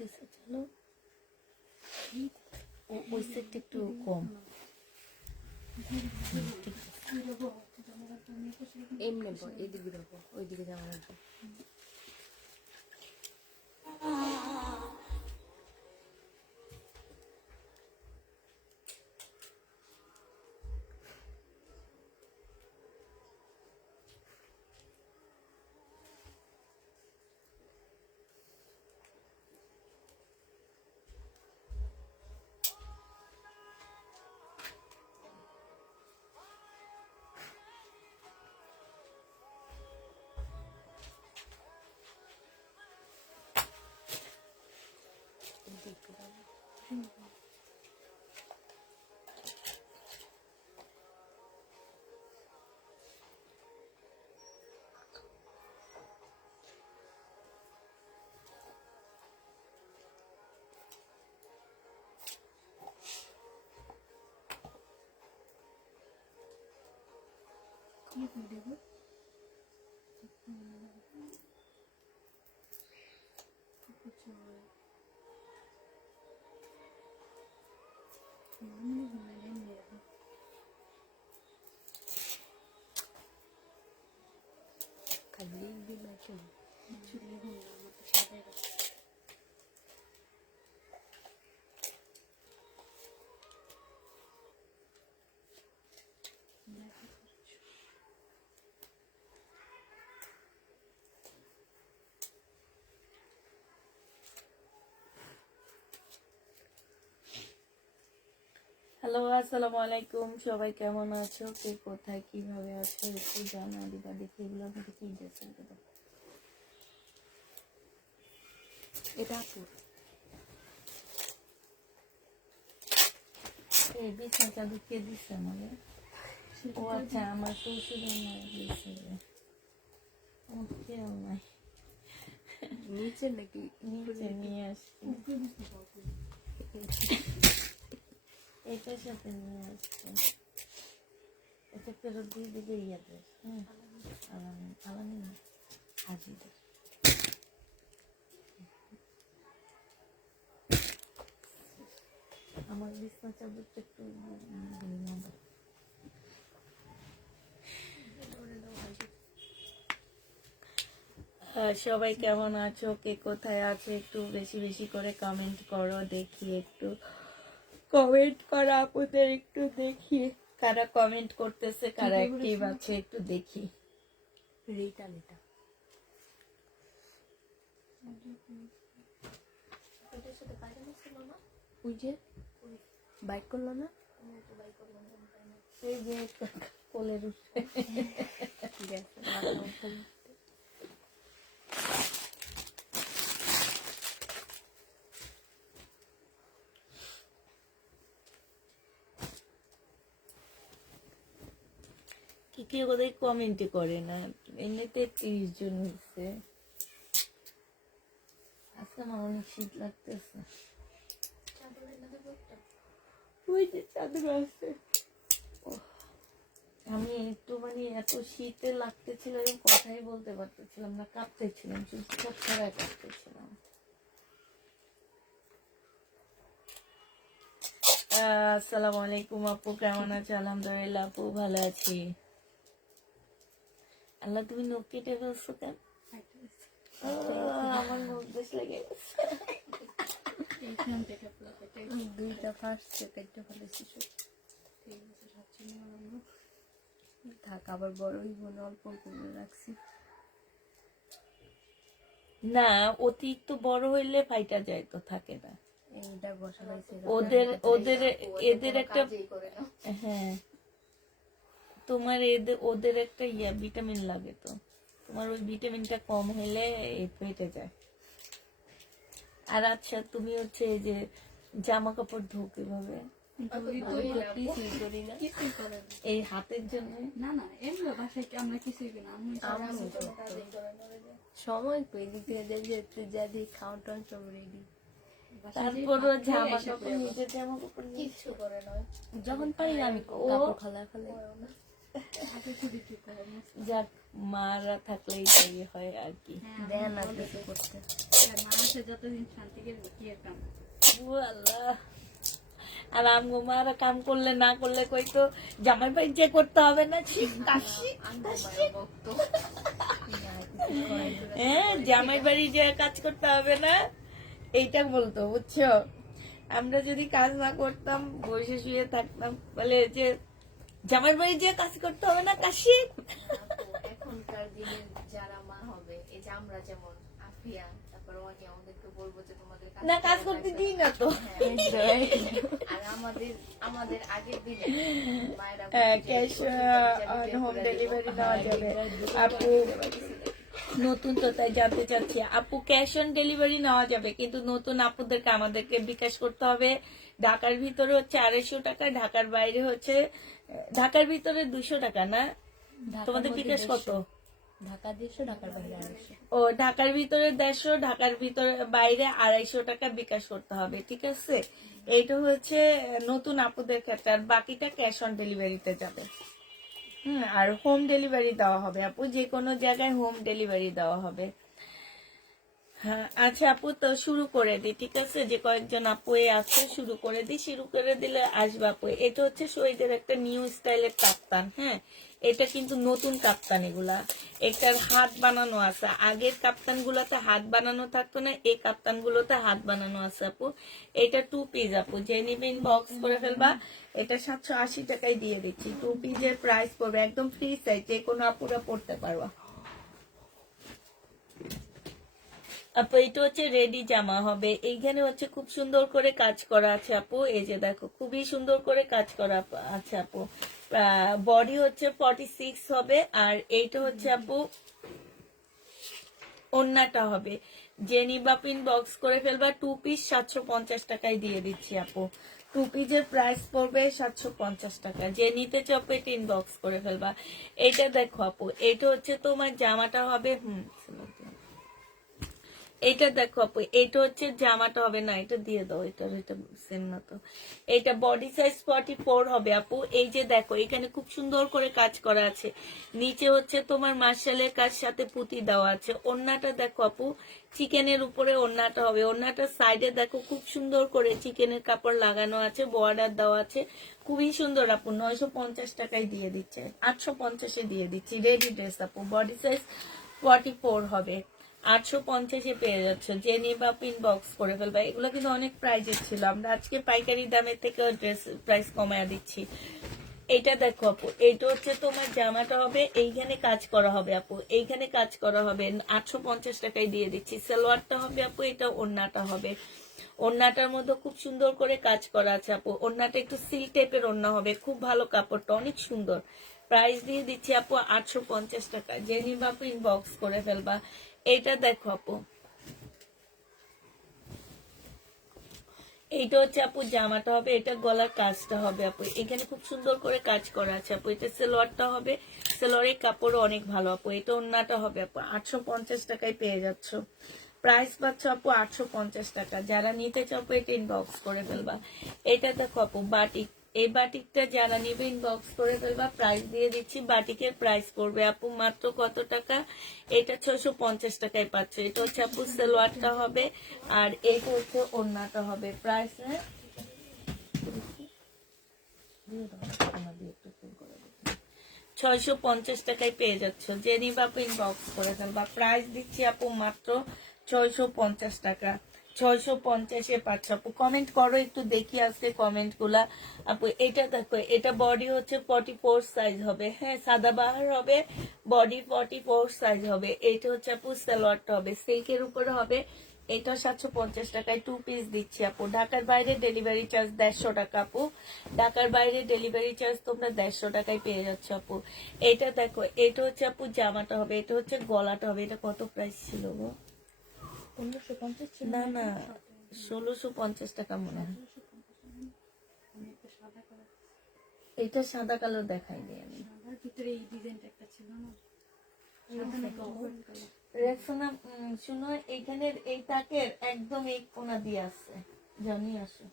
উঠতেছে, চলো। ওই সেটটা একটু কম। এমনি এদিকে রাখবো, ওইদিকে যাওয়া রাখবো। হ্যালো, আসসালামু আলাইকুম। সবাই কেমন আছো? কে কোথায় কিভাবে আছো একটু জানা দিবা। দেখি এগুলো আমাকে কি দিয়েছে। এটা আপুর এই বিছনা চাদর কে দিচ্ছে আমাকে? ও আচ্ছা, আমার শ্বশুরের মায়ের দিয়েছে। আমার খেয়াল নাই। নিচে নাকি? নিচে নিয়ে আসছি, এটার সাথে নিয়ে আসছে। এটা ফেরত দিয়ে দিলে ইয়াদের। হ্যাঁ, আলামি না, হাজিদের। আমার বিছনা চাদরটা একটু সবাই কেমন আছো? কে কোথায় আছো? একটু বেশি বেশি করে কমেন্ট করো, দেখি একটু কমেন্ট করা আপুদের একটু দেখি কারা কমেন্ট করতেছে, কারা অ্যাক্টিভ আছে একটু দেখি। রিটা রিটা ওই যে বাইক করলো না, এই যে কোলের উঠে কেউ বোধহয় কমেন্টই করে না। এমনিতে 30 জন হচ্ছে। আচ্ছা, আমার অনেক শীত লাগতেছে। ওই যে চাদর আছে। আমি একটু মানে এত শীতে লাগতেছিল, কথাই বলতে পারতেছিলাম না, কাঁপতেছিলাম, চুপচাপ ছাড়াই কাঁপতেছিলাম। আসসালামু আলাইকুম আপু, কেমন আছো? আলহামদুলিল্লাহ আপু, ভালো আছি। আল্লাহ, তুমি নখ কেটে ফেলছো কেন? আমার নখ বেশ লেগে গেছে। দুইটা ফার্স্টে কেটে ফেলেছি। থাক, আবার বড়ই মনে অল্প করে রাখছি। না, অতিরিক্ত বড় হইলে ফাইটা যায়, তো থাকে না। ওদের ওদের এদের একটা, হ্যাঁ তোমার ওদের একটা ভিটামিন লাগে, তো তোমার ওই ভিটামিনটা কম হলে ফেটে যায়। আর আচ্ছা, তুমি হচ্ছে যে জামা কাপড় ধো কিভাবে? এই হাতের জন্য না না, এমনি বাসায় আমরা কিছুই না, সময় পেয়ে দিতে যাই খাওয়া টাওয়া সব রেডি। তারপরও জামা কাপড়, নিজের জামা কাপড় কিচ্ছু করে নয়, যখন পারি আমি কাপড় ফালা ফেলে। যাক, মারা থাকলে এটাই হয় আর কি। দেন না কিছু করতে, যতদিন শান্তি কি আর কাম। ও আল্লাহ, আর আমগো মারা কাম করলে না করলে কই তো জামাই ভাই যে করতে হবে না, ঠিক কাশি হ্যাঁ, জামাই বাড়ি যে কাজ করতে হবে না এইটা বলতো, বুঝছো? আমরা যদি কাজ না করতাম, বসে শুয়ে থাকতাম, বলে যে জামাই বাড়ি যে কাজ করতে হবে না, কাশি। এখনকার দিনে যারা মা হবে, এই যে আমরা যেমন আফিয়া, তারপর অনি, আমাদেরকে বলবো যে তোমাদের না কাজ করতে দিই না তো। আর আমাদের আগের দিনে মায়েরা ক্যাশ হোম ডেলিভারি দেওয়া যাবে। আপু নতুন তো তাই জানতে চাচ্ছি, আপু ক্যাশ অন ডেলিভারি নেওয়া যাবে, কিন্তু নতুন আপুদেরকে আমাদেরকে বিকাশ করতে হবে। ঢাকার ভিতরে হচ্ছে 250 টাকা, ঢাকার বাইরে হচ্ছে, ঢাকার ভিতরে 200 টাকা না? তোমাদের বিকাশ কত? ঢাকা 150, ঢাকার বাইরে 250। ও, ঢাকার ভিতরে 150, ঢাকার ভিতরে বাইরে 250 টাকা বিকাশ করতে হবে, ঠিক আছে? এইটা হচ্ছে নতুন আপুদের ক্ষেত্রে, আর বাকিটা ক্যাশ অন ডেলিভারিতে যাবে। আর হোম ডেলিভারি দেওয়া হবে আপু, যে কোনো জায়গায় হোম ডেলিভারি দেওয়া হবে। হ্যাঁ আচ্ছা আপু, তো শুরু করে দিই, ঠিক আছে? যে কয়েকজন আপু আছে শুরু করে দিই, শুরু করে দিলে আসবে আপু। এটা হচ্ছে শহীদের একটা নিউ স্টাইলের কাপ্তান। হ্যাঁ, এটা কিন্তু নতুন কাপ্তান, এগুলা এটার হাত বানানো আছে। আগের কাপ্তান গুলোতে হাত বানানো থাকতো না, এই কাপ্তান গুলোতে হাত বানানো আছে আপু। এটা 2 পিস আপু, যে নিবেন বক্স করে ফেলবা। এটা 780 টাকায় দিয়ে দিচ্ছি। 2 পিসের প্রাইস পড়বে একদম ফ্রি সাইজ, যে কোনো আপুরা পড়তে পারবা আপু। এটা হচ্ছে রেডি জামা হবে, এইখানে হচ্ছে খুব সুন্দর করে কাজ করা আছে আপু। এই যে দেখো, খুবই সুন্দর করে কাজ করা আছে আপু। বডি হচ্ছে 46 হবে, আর এইটা হচ্ছে আপু ওন্নাটা হবে। জেনি বাপিন বক্স করে ফেলবা, 2 পিস 750 টাকায় দিয়ে দিচ্ছি আপু। 2 পিসের প্রাইস পড়বে 750 টাকা। যে নিতে চাপে 3 বক্স করে ফেলবা। এইটা দেখো আপু, এটা হচ্ছে তোমার জামাটা হবে, এইটা দেখো আপু, এইটা হচ্ছে জামাটা হবে না, এটা দিয়ে দাও, এটা সেম না তো। এটা বডি সাইজ 44 হবে আপু। এই যে দেখো, এখানে খুব সুন্দর করে কাজ করা আছে। নিচে হচ্ছে তোমার মার্শালের কাজ, সাথে পুঁতি দেওয়া আছে। ওড়নাটা দেখো আপু, চিকেনের উপরে ওড়নাটা হবে। ওড়নাটার সাইডে দেখো খুব সুন্দর করে চিকেনের কাপড় লাগানো আছে, বর্ডার দেওয়া আছে, খুবই সুন্দর আপু। 950 টাকায় দিয়ে দিচ্ছে, 850-এ দিয়ে দিচ্ছি। রেডি ড্রেস আপু, বডি সাইজ 44 হবে, 850-এ পেয়ে যাচ্ছে। যে নিবা পিন বক্স করে ফেলবা। এগুলো কিন্তু অনেক প্রাইজের ছিল, আমরা আজকে পাইকারি দামের থেকে ড্রেস প্রাইস কমায় দিচ্ছি। এটা দেখো আপু, এইটা হচ্ছে তোমার জামাটা হবে, এইখানে কাজ করা হবে আপু, এইখানে কাজ করা হবে, 850 টাকায় দিয়ে দিচ্ছি। সালোয়ারটা হবে আপু, এটা ওড়নাটা হবে। ওড়নাটার মধ্যে খুব সুন্দর করে কাজ করা আছে আপু। ওড়নাটা একটু সিল্ক টাইপের ওড়না হবে, খুব ভালো কাপড়টা, অনেক সুন্দর। প্রাইস দিয়ে দিচ্ছি আপু 850 টাকা। যে নিবা আপু ইনবক্স করে ফেলবা। এইটা দেখো আপু, এইটা হচ্ছে আপু জামাটা হবে, এটা গলার কাজটা হবে আপু। এখানে খুব সুন্দর করে কাজ করা আছে আপু। এটা সালোয়ারটা হবে, সালোয়ারের কাপড়ও অনেক ভালো আপু। এটা ওড়নাটা হবে আপু, 850 টাকায় পেয়ে যাচ্ছ। প্রাইস পাচ্ছ আপু 850 টাকা। যারা নিতে চাও এটা ইনবক্স করে ফেলবা। এটা দেখো আপু বাটিক, এই বাটিকটা যারা নিবে ইনবক্স করে ফেলবা। প্রাইস দিয়ে দিচ্ছি, বাটিকের প্রাইস পড়বে আপু মাত্র কত টাকা? এটা 650 টাকায় পাচ্ছ। এটা হচ্ছে আপু সালোয়ারটা হবে, আর এটা হচ্ছে ওড়নাটা হবে। প্রাইস 650 টাকায় পেয়ে যাচ্ছ। যে নিবা আপু ইনবক্স করে ফেলবা। প্রাইস দিচ্ছি আপু মাত্র 650 টাকা। 650-এ পাচ্ছ আপু। কমেন্ট করো একটু, দেখি আজকে কমেন্ট গুলা আপু। এটা দেখো, এটা বডি হচ্ছে 44 সাইজ হবে। হ্যাঁ, সাদা বাহার হবে, বডি 44 সাইজ হবে। এইটা হচ্ছে আপু সালোয়ারটা হবে, সিল্কের উপরে হবে। এটা 750 টাকায় 2 পিস দিচ্ছি আপু। ঢাকার বাইরে ডেলিভারি চার্জ 150 টাকা আপু। ঢাকার বাইরে ডেলিভারি চার্জ তোমরা 150 টাকায় পেয়ে যাচ্ছ আপু। এটা দেখো, এটা হচ্ছে আপু জামাটা হবে, এটা হচ্ছে গলাটা হবে। এটা কত প্রাইস ছিল গো? 1550 না না, 1650 টাকা মনে হয়। এটা সাদা কালার দেখাই নি আমি। ভিতরে এই ডিজাইনটা একটা ছিল না, রেক্সোনা, শুনো, এইখানের এই তাকের একদম এই কোনা দিয়ে আছে, জানি আসো।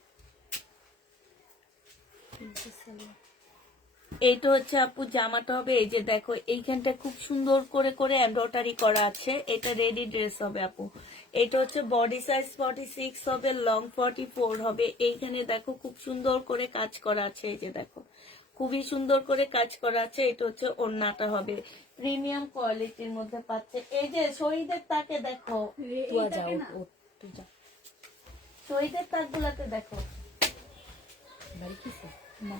এইটা হচ্ছে আপু জামাটা হবে, এই যে দেখো এইখানটা খুব সুন্দর করে করে এমব্রয়ডারি করা আছে, এটা রেডি ড্রেস হবে আপু। এটা হচ্ছে বডি সাইজ 46 হবে, লং 44 হবে। এইখানে দেখো খুব সুন্দর করে কাজ করা আছে, এই যে দেখো খুবই সুন্দর করে কাজ করা আছে। এটা হচ্ছে ওড়নাটা হবে, প্রিমিয়াম কোয়ালিটির মধ্যে পাচ্ছে। এই যে শহীদের তাকে দেখো, এইটাকে না শহীদের তাক গুলাতে দেখো না।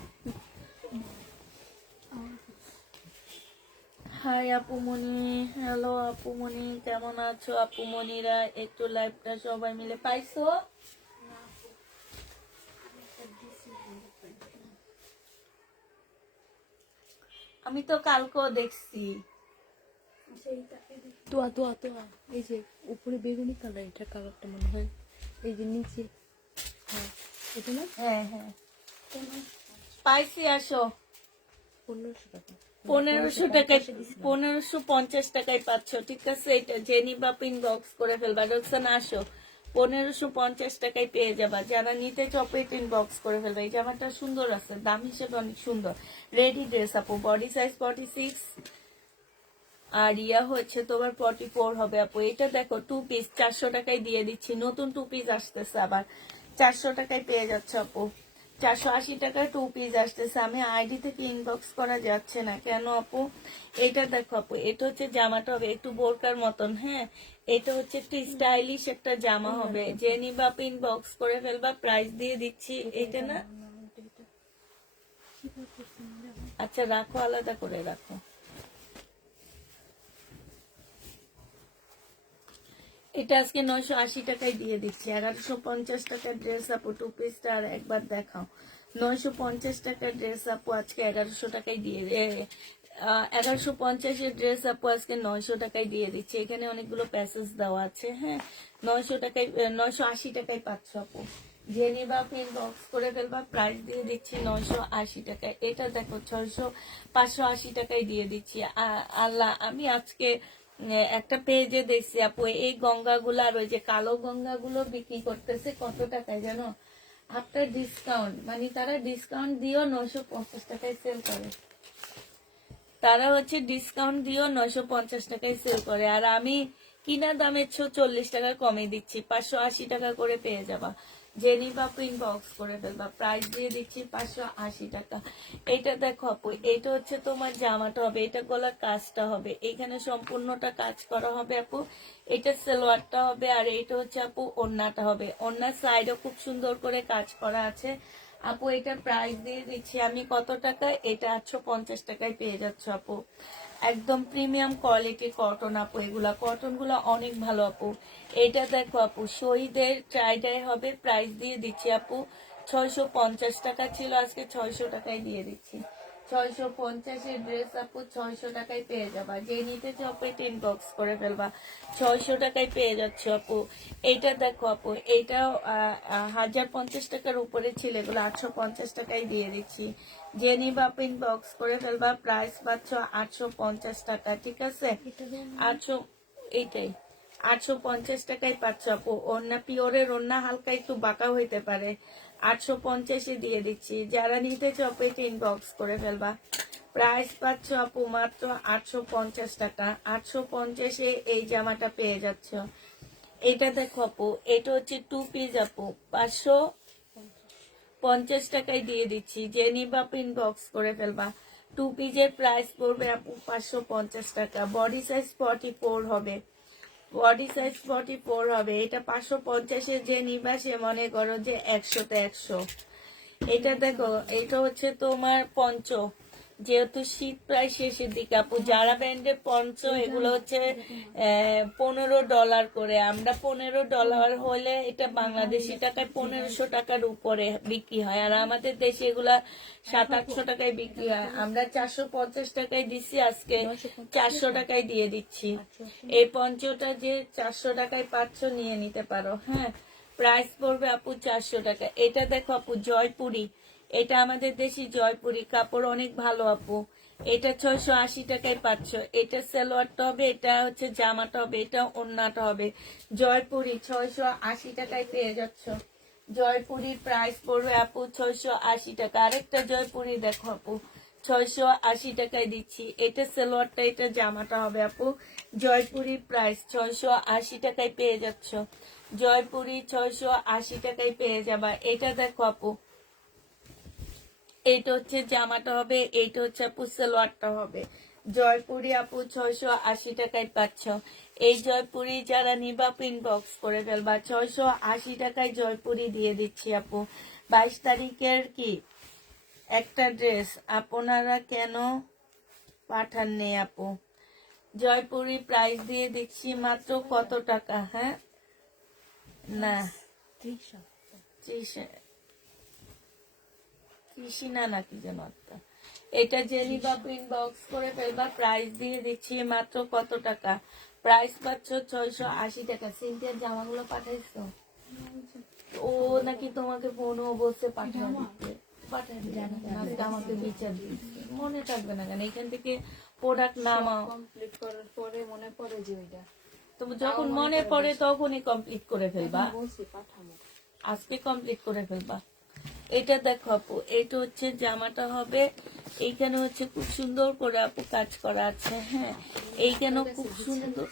হাই আপুমনি, হ্যালো আপুমনি, কেমন আছো আপুমনিরা? একটু লাইভটা সবাই মিলে পাইছো? আমি তো কালকেও দেখছি। তোয়া তোয়া তোয়া, এই যে উপরে বেগুনি কালার, এটা কালারটা মনে হয় এই যে নিচে, হ্যাঁ এটা না, হ্যাঁ হ্যাঁ পাইছি, আসো। 1500 টাকা, 1500 টাকায়, 1550 টাকায় পাচ্ছ, ঠিক আছে। এটা জেনি বাপ ইনবক্স করে ফেলবা, রোকসানা আসো। 1550 টাকায় পেয়ে যাবা, যারা নিতে চপেট ইনবক্স করে ফেলবা। এই জামাটা সুন্দর আছে, দাম হিসেবে অনেক সুন্দর। রেডি ড্রেস আপু, বডি সাইজ 46 আর ইয়া হচ্ছে তোমার 44 হবে আপু। এটা দেখো 2 পিস 400 টাকায় দিয়ে দিচ্ছি, নতুন 2 পিস আসতেছে আবার 400 টাকায় পেয়ে যাচ্ছে আপু। 480 টাকায় 2 পিস আসতেছে। আমি আইডি থেকে ইনবক্স করা যাচ্ছে না কেন আপু? এটা দেখো আপু, এটা হচ্ছে জামাটা হবে একটু বোরকার মতন, হ্যাঁ। এটা হচ্ছে একটু স্টাইলিশ একটা জামা হবে, যে নিবা আপু ইনবক্স করে ফেলবা, প্রাইস দিয়ে দিচ্ছি। এটা না, আচ্ছা রাখো, আলাদা করে রাখো। এটা আজকে 980 টাকায় দিয়ে দিচ্ছি। 1150 টাকার ড্রেস আপু, 2 পিসটা আর একবার দেখাও। 950 টাকার ড্রেস আপু আজকে 1100 টাকায় দিয়ে 1150 ড্রেস আপু আজকে 900 টাকায় দিয়ে দিচ্ছি। এখানে অনেকগুলো প্যাসেজ দেওয়া আছে, হ্যাঁ। 900 টাকায় 980 টাকায় পাচ্ছ আপু। জেনে বা ইনবক্স করে ফেলবা, প্রাইস দিয়ে দিচ্ছি 980 টাকায়। এটা দেখো 580 টাকায় দিয়ে দিচ্ছি। আল্লাহ, আমি আজকে একটা পেজে দেখছি আপু, এই গঙ্গাগুলো আর ওই যে কালো গঙ্গাগুলো বিক্রি করতেছে কত টাকায় জানো? আফটার ডিসকাউন্ট, মানে তারা ডিসকাউন্ট দিয়েও 950 টাকায় সেল করে। তারা হচ্ছে ডিসকাউন্ট দিয়েও 950 টাকায় সেল করে, আর আমি কিনা দামের 40 টাকা কমে দিচ্ছি, 580 টাকা করে পেয়ে যাবা। জেনি বাপু ইনবক্স করে ফেলবা, প্রাইস দিয়ে দিচ্ছি 580 টাকা। এটা দেখো আপু, এটা হচ্ছে তোমার জামাটা হবে, এটা গলার কাজটা হবে, এখানে সম্পূর্ণটা কাজ করা হবে আপু। এটা সালোয়ারটা হবে, আর এটা হচ্ছে আপু ওড়নাটা হবে। ওড়নার সাইডও খুব সুন্দর করে কাজ করা আছে আপু। এটা প্রাইস দিয়ে দিচ্ছি আমি কত টাকা? এটা 850 টাকায় পেয়ে যাচ্ছ আপু। একদম প্রিমিয়াম কোয়ালিটি কটন আপু, এগুলা কটন গুলা অনেক ভালো আপু। এটা দেখো আপু, শহীদের ট্রাইডাই হবে, প্রাইস দিয়ে দিচ্ছি আপু 650 টাকা ছিল, আজকে 600 টাকায় দিয়ে দিচ্ছি। 650 ড্রেস আপু 600 টাকায় পেয়ে যাবা। যে নিতে চাপে ইনবক্স করে ফেলবা, 600 টাকায় পেয়ে যাচ্ছ আপু। এইটা দেখো আপু, এইটাও 1050 টাকার উপরে ছিল, এগুলো 850 টাকায় দিয়ে দিচ্ছি। যে নিবা আপু ইনবক্স করে ফেলবা, প্রাইস পাচ্ছ 850 টাকা, ঠিক আছে। 800, এইটাই 850 টাকায় পাচ্ছ আপু। ওড়না পিওরের ওড়না, হালকা একটু বাঁকা হইতে পারে, 850 দিয়ে দিচ্ছি। যারা নিতে চাপে ইনবক্স করে ফেলবা, প্রাইস পাচ্ছ আপু মাত্র 850 টাকা। 850 এই জামাটা পেয়ে যাচ্ছ। এটা দেখো আপু, এটা হচ্ছে 2 পিস আপু, 550 টাকায় দিয়ে দিচ্ছি। যে নিবা ইনবক্স করে ফেলবা, 2 পিসের প্রাইস পড়বে আপু 550 টাকা। বডি সাইজ 44 হবে, বডি সাইজ 44 হবে। এটা 550 যে নিবা সে মনে করো যে 100তে 100। এটা দেখো, এটা হচ্ছে তোমার পঞ্চ, যেহেতু শীত প্রায় শেষের দিকে আপু, যারা ব্র্যান্ডের পঞ্চ এগুলো হচ্ছে $15 করে। আমরা $15 হলে এটা বাংলাদেশি টাকায় 1500 টাকার উপরে বিক্রি হয়, আর আমাদের দেশে এগুলা 700-800 টাকায় বিক্রি হয়। আমরা 450 টাকায় দিচ্ছি, আজকে 400 টাকায় দিয়ে দিচ্ছি। এই পঞ্চটা যে 400 টাকায় পাচ্ছ, নিয়ে নিতে পারো, হ্যাঁ। প্রাইস পড়বে আপু 400 টাকা। এটা দেখো আপু, জয়পুরি, এটা আমাদের দেশি জয়পুরি, কাপড় অনেক ভালো আপু। এটা 680 টাকায় পাচ্ছ। এটা সালোয়ারটা হবে, এটা হচ্ছে জামাটা হবে, এটা ওড়নাটা হবে। জয়পুরি 680 টাকায় পেয়ে যাচ্ছ। জয়পুরির প্রাইস পড়বে আপু 680 টাকা। আরেকটা জয়পুরি দেখো আপু, 680 টাকায় দিচ্ছি। এটা সালোয়ারটা, এটা জামাটা হবে আপু জয়পুরি, প্রাইস 680 টাকায় পেয়ে যাচ্ছ। জয়পুরি 680 টাকায় পেয়ে যাবা। এটা দেখো আপু, এইটা হচ্ছে জামাটা হবে, এইটা হচ্ছে আপু সালোয়ারটা হবে। জয়পুরি আপু 680 টাকায় পাচ্ছ। এই জয়পুরি যারা নিবা ইনবক্স করে ফেলবা। 680 টাকায় জয়পুরি দিয়ে দিচ্ছি আপু। 22 তারিখের কি একটা ড্রেস আপনারা কেন পাঠাননি আপু? জয়পুরি প্রাইস দিয়ে দিচ্ছি মাত্র কত টাকা? হ্যাঁ না 30 না নাকি যেন একটা। এটা জেনি বা ইনবক্স করে ফেলবা। প্রাইস দিয়ে দিচ্ছি মাত্র কত টাকা? প্রাইস পাচ্ছ 680 টাকা। সিনথিয়ার জামাগুলো পাঠাইছো? ও নাকি তোমাকে ফোনও বলছে পাঠায় দিতে। পাঠায় দিতে না, আমাকে বিচার দিচ্ছে। মনে থাকবে না কেন? এখান থেকে প্রোডাক্ট নামাও, কমপ্লিট করার পরে মনে পড়ে যে ওইটা তো যখন মনে পড়ে তখনই কমপ্লিট করে ফেলবা। বলছি পাঠাবো। আজকে কমপ্লিট করে ফেলবা। এটা দেখো আপু, এটা হচ্ছে জামাটা হবে। এইখানে হচ্ছে খুব সুন্দর করে আপু কাজ করা আছে। হ্যাঁ, এইখানেও খুব সুন্দর।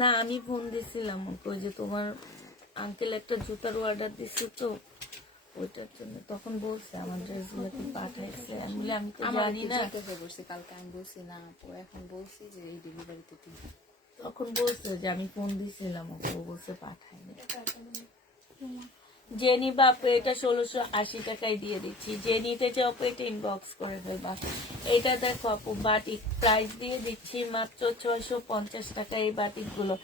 না, আমি ফোন দিছিলাম ওকে, ওই যে তোমার আঙ্কেল একটা জুতার অর্ডার দিছি তো ওইটার জন্য। তখন বলছে আমার ড্রেসগুলো কি পাঠাইছে। আমি বলি আমি তো জানি না। কালকে আমি বলছি না আপু, এখন বলছি যে এই ডেলিভারিতে দিই। তখন বলছে যে আমি ফোন দিছিলাম ওকে, ও বলছে পাঠাইনি। জেনি বাপু এটা 1680 টাকায় দিয়ে দিচ্ছি। যে নিতে চাও আপু এটা ইনবক্স করে ফেলবা। এটা দেখো আপু বাটিক, প্রাইস দিয়ে দিচ্ছি মাত্র 650 টাকা এই বাটিক গুলো।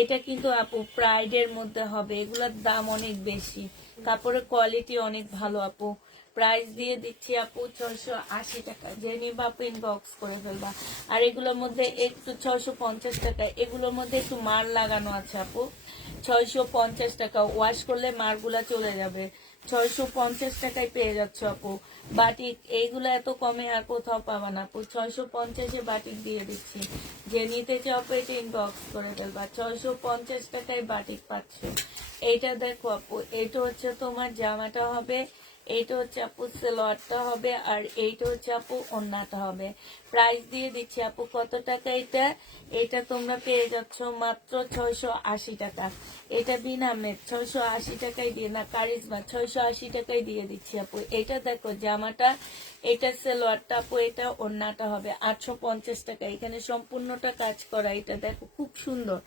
এটা কিন্তু আপু প্রাইডের মধ্যে হবে, এগুলোর দাম অনেক বেশি, কাপড়ের কোয়ালিটি অনেক ভালো আপু। প্রাইস দিয়ে দিচ্ছি আপু 680 টাকা। জেনি বাপু ইনবক্স করে ফেলবা। আর এগুলোর মধ্যে একটু 650 টাকা, এগুলোর মধ্যে একটু মার লাগানো আছে আপু। 650 টাকা, ওয়াশ করলে মারগুলা চলে যাবে। 650 টাকায় পেয়ে যাচ্ছ আপু বাটিক। এইগুলো এত কমে আর কোথাও পাবা না আপু। 650-এ বাটিক দিয়ে দিচ্ছি। যে নিতে চাও আপু এটা ইনবক্স করে ফেলবা। 650 টাকায় বাটিক পাচ্ছ। এইটা দেখো আপু, এটা হচ্ছে তোমার জামাটা হবে, এইটা হচ্ছে আপু সালোয়ারটা হবে, আর এইটা হচ্ছে আপু ওড়নাটা হবে। প্রাইস দিয়ে দিচ্ছি আপু কত টাকা? এটা এটা তোমরা পেয়ে যাচ্ছ মাত্র 680 টাকা। এটা বিনামে 680 টাকায় দিয়ে না, কারিজমা 680 টাকায় দিয়ে দিচ্ছি আপু। এটা দেখো জামাটা, এটা সালোয়ারটা আপু, এটা ওড়নাটা হবে 850 টাকা। এখানে সম্পূর্ণটা কাজ করা। এটা দেখো খুব সুন্দর,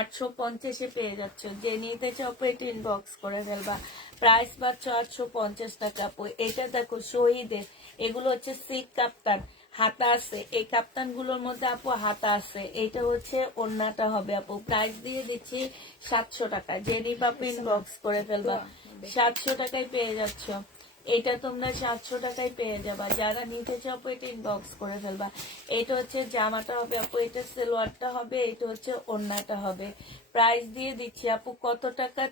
850-এ পেয়ে যাচ্ছ। যে নিতে চাও আপু এটা ইনবক্স করে ফেলবা। প্রাইস পাচ্ছ 850 টাকা আপু। এটা দেখো শহীদের, এগুলো হচ্ছে সিক কাপ্তান, হাতা আছে। এই কাপ্তান গুলোর মধ্যে আপু হাতা আছে। এটা হচ্ছে ওড়নাটা হবে আপু। প্রাইস দিয়ে দিচ্ছি 700 টাকা। যে নিবা আপু ইনবক্স করে ফেলবা। 700 টাকায় পেয়ে যাচ্ছ। এটা তোমরা 700 টাকায় পেয়ে যাবা। যারা নিতে চাও আপু এটা ইনবক্স করে ফেলবা। এটা হচ্ছে জামাটা হবে আপু, এটা সালোয়ারটা হবে, এটা হচ্ছে ওড়নাটা হবে। প্রাইস দিয়ে দিচ্ছি আপু কত টাকা?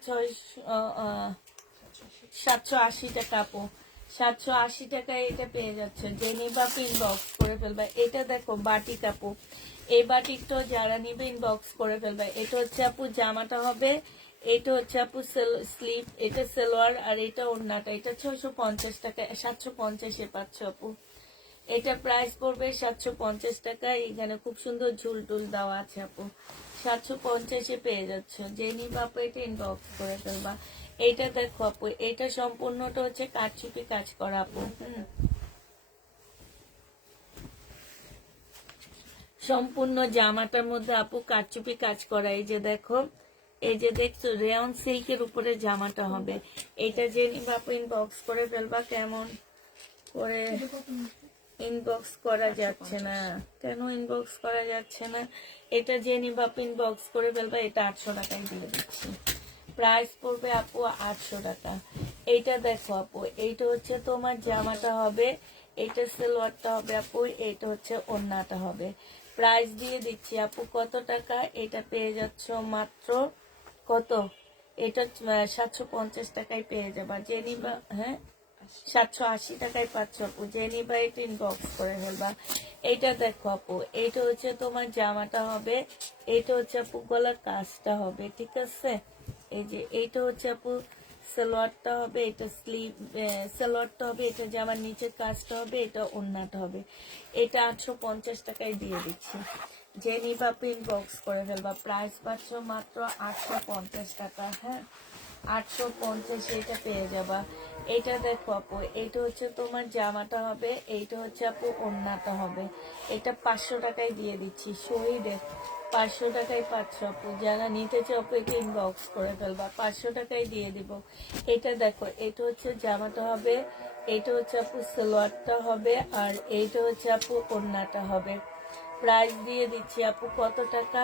780 টাকা আপু। 780 টাকায় এটা পেয়ে যাচ্ছে। যে নিবা ইনবক্স করে ফেলবা। এটা দেখো বাটিক আপু, এই বাটিকটা যারা নিবে ইনবক্স করে ফেলবা। এটা হচ্ছে আপু জামাটা হবে, এটা হচ্ছে আপু স্লিপ, এটা সালোয়ার, আর এটা ওড়নাটা। এটা 650 টাকা, 750-এ পাচ্ছ আপু। এটা প্রাইস পড়বে 750 টাকা। এখানে খুব সুন্দর ঝুল টুল দেওয়া আছে আপু। 750-এ পেয়ে যাচ্ছ। যে নিবা আপু এটা ইনবক্স করে ফেলবা। এইটা দেখো আপু, এটা সম্পূর্ণটা হচ্ছে কারচুপি কাজ করা আপু। সম্পূর্ণ জামাটার মধ্যে আপু কারচুপি কাজ করা। এই যে দেখো, এই যে দেখছো রেয়ন সিল্কের উপরে জামাটা হবে। এটা যে নিবা আপু ইনবক্স করে ফেলবা। কেমন করে ইনবক্স করা যাচ্ছে না? কেন ইনবক্স করা যাচ্ছে না? এটা যে নিবা আপু ইনবক্স করে ফেলবা। এটা 800 টাকায় দিয়ে দিচ্ছি। প্রাইস পড়বে আপু 800 টাকা। এইটা দেখো আপু, এইটা হচ্ছে তোমার জামাটা হবে, এইটা সালোয়ারটা হবে আপু, এইটা হচ্ছে ওড়নাটা হবে। প্রাইস দিয়ে দিচ্ছি আপু কত টাকা? এটা পেয়ে যাচ্ছ মাত্র কত? এটা 750 টাকায় পেয়ে যাবা। যে নিবা, হ্যাঁ 780 টাকায় পাচ্ছ আপু। যে নিবা এটা ইনবক্স করে ফেলবা। এইটা দেখো আপু, এইটা হচ্ছে তোমার জামাটা হবে, এইটা হচ্ছে আপু গলার কাজটা হবে, ঠিক আছে? এই যে এইটা হচ্ছে আপু সালোয়ারটা হবে, এটা স্লিভ, সালোয়ারটা হবে, এটা জামার নিচের কাজটা হবে, এটা ওড়নাটা হবে। এটা 850 টাকায় দিয়ে দিচ্ছি। যে নিবা ইনবক্স করে ফেলবা। প্রাইস পাচ্ছ মাত্র 850 টাকা। হ্যাঁ, 850 এটা পেয়ে যাবা। এটা দেখো আপু, এটা হচ্ছে তোমার জামাটা হবে, এইটা হচ্ছে আপু ওড়নাটা হবে। এটা 500 টাকায় দিয়ে দিচ্ছি। শহীদের 500 টাকায় পাচ্ছ আপু। যারা নিতে চাও আপু এটা ইনবক্স করে ফেলবা, 500 টাকায় দিয়ে দিব। এটা দেখো, এটা হচ্ছে জামাটা হবে, এটা হচ্ছে আপু সালোয়ারটা হবে, আর এইটা হচ্ছে আপু ওড়নাটা হবে। প্রাইস দিয়ে দিচ্ছি আপু কত টাকা?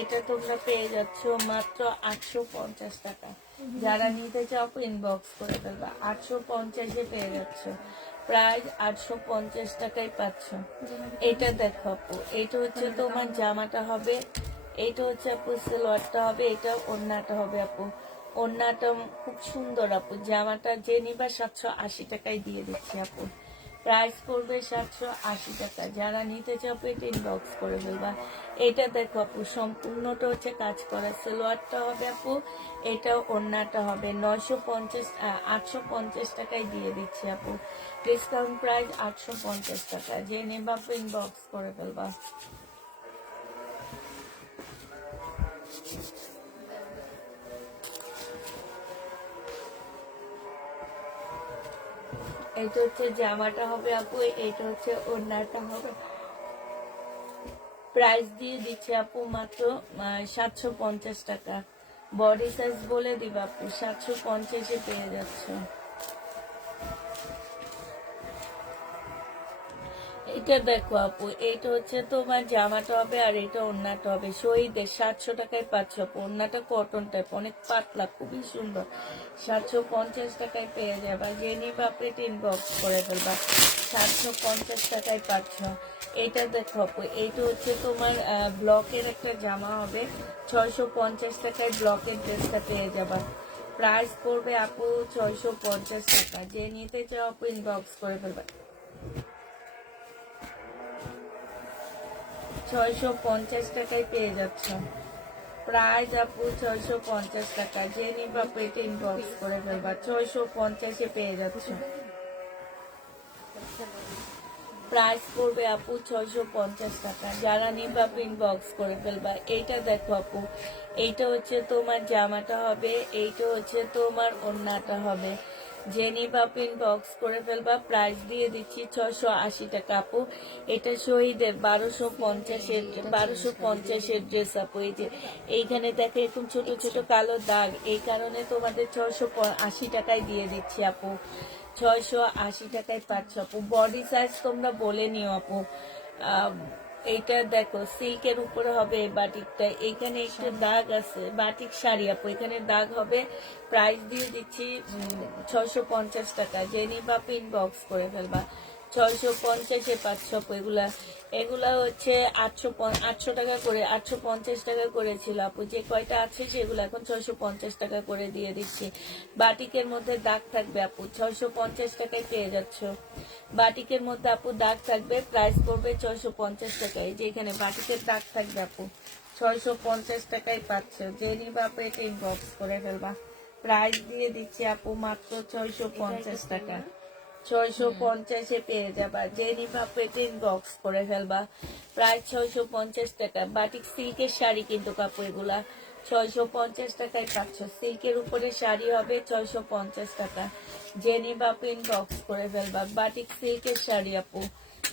এটা তোমরা পেয়ে যাচ্ছ মাত্র 850 টাকা। যারা নিতে চাও ইনবক্স করে ফেলবা, 850-এ পেয়ে যাচ্ছ। প্রাইস 850 টাকায় পাচ্ছ। এটা দেখো আপু, এটা হচ্ছে তোমার জামাটা হবে, এটা হচ্ছে আপু সালোয়ারটা হবে, এটা ওড়নাটা হবে আপু। ওড়নাটা খুব সুন্দর আপু। জামাটা যে নিবা 780 টাকায় দিয়ে দিচ্ছি আপু। প্রাইস পড়বে 780 টাকা। যারা নিতে চাও এটা ইনবক্স করে ফেলবা। এটা দেখো আপু, সম্পূর্ণটা হচ্ছে কাজ করা। সালোয়ারটা হবে আপু, এটা ওড়নাটা হবে। 850 টাকায় দিয়ে দিচ্ছি আপু। ডিসকাউন্ট প্রাইস 850 টাকা। যে নেবা ইনবক্স করে ফেলবা। এটা হচ্ছে জামাটা হবে আপু, এটা হচ্ছে ওড়নাটা হবে। প্রাইস দিয়ে দিচ্ছে আপু মাত্র 750 টাকা। বডি সাইজ বলে দিবা আপু, 750-এ পেয়ে যাচ্ছে। এটা দেখো আপু, এইটা হচ্ছে তোমার জামাটা হবে, আর এটা ওড়নাটা হবে। শহীদের 700 টাকায় পাচ্ছ আপু। ওড়নাটা কটন টাইপ, অনেক পাতলা, খুবই সুন্দর। 750 টাকায় পেয়ে যাবা। যে নিবা আপনি ইনবক্স করে ফেলবা। 750 টাকায় পাচ্ছ। এটা দেখো আপু, এইটা হচ্ছে তোমার ব্লকের একটা জামা হবে। 650 টাকায় ব্লকের ড্রেসটা পেয়ে যাবা। প্রাইস পড়বে আপু 650 টাকা। যে নিতে চাও আপু ইনবক্স করে ফেলবা। 650 টাকায় পেয়ে যাচ্ছ। প্রাইস আপু 650 টাকা। যে নিবা পেটে ইনবক্স করে ফেলবা। 650-এ পেয়ে যাচ্ছ। প্রাইস পড়বে আপু 650 টাকা। যারা নিবা ইনবক্স করে ফেলবা। এইটা দেখো আপু, এইটা হচ্ছে তোমার জামাটা হবে, এইটা হচ্ছে তোমার ওড়নাটা হবে। যে নিবা ইনবক্স করে ফেলবা। প্রাইস দিয়ে দিচ্ছি 680 টাকা আপু। এটা শহীদের 1250-এর ড্রেস আপু। এই যে এইখানে দেখো এরকম ছোট ছোট কালো দাগ, এই কারণে তোমাদের 680 টাকায় দিয়ে দিচ্ছি আপু। 680 টাকায় পাচ্ছ আপু। বডি সাইজ তোমরা বলে নিও আপু। এইটা দেখো সিল্কের উপরে হবে বাটিকটা। এইখানে একটু দাগ আছে, বাটিক শাড়ি আপু, এখানে দাগ হবে। প্রাইস দিয়ে দিচ্ছি 650 টাকা। যে নিবা ইনবক্স করে ফেলবা। 650-এ পাচ্ছ আপু। এগুলা এগুলা হচ্ছে 800 টাকা করে, 850 টাকা করেছিল আপু। যে কয়টা আছে সেগুলো এখন 650 টাকা করে দিয়ে দিচ্ছি। বাটিকের মধ্যে দাগ থাকবে আপু, 650 টাকায় পেয়ে যাচ্ছ। বাটিকের মধ্যে আপু দাগ থাকবে, প্রাইস পড়বে 650 টাকায়। যে এখানে বাটিকের দাগ থাকবে আপু, 650 টাকায় পাচ্ছ। যে নিবা আপু এটা ইনবক্স করে ফেলবা। প্রাইস দিয়ে দিচ্ছি আপু মাত্র 650 টাকা। 650-এ পেয়ে যাবা। যে নিবা পেটে ইনবক্স করে ফেলবা। প্রায় 650 টাকা। বাটিক সিল্কের শাড়ি কিন্তু কাপড়, এগুলা 650 টাকায় পাচ্ছ। সিল্কের উপরে শাড়ি হবে 650 টাকা। যে নিবা ইনবক্স করে ফেলবা। বাটিক সিল্কের শাড়ি আপু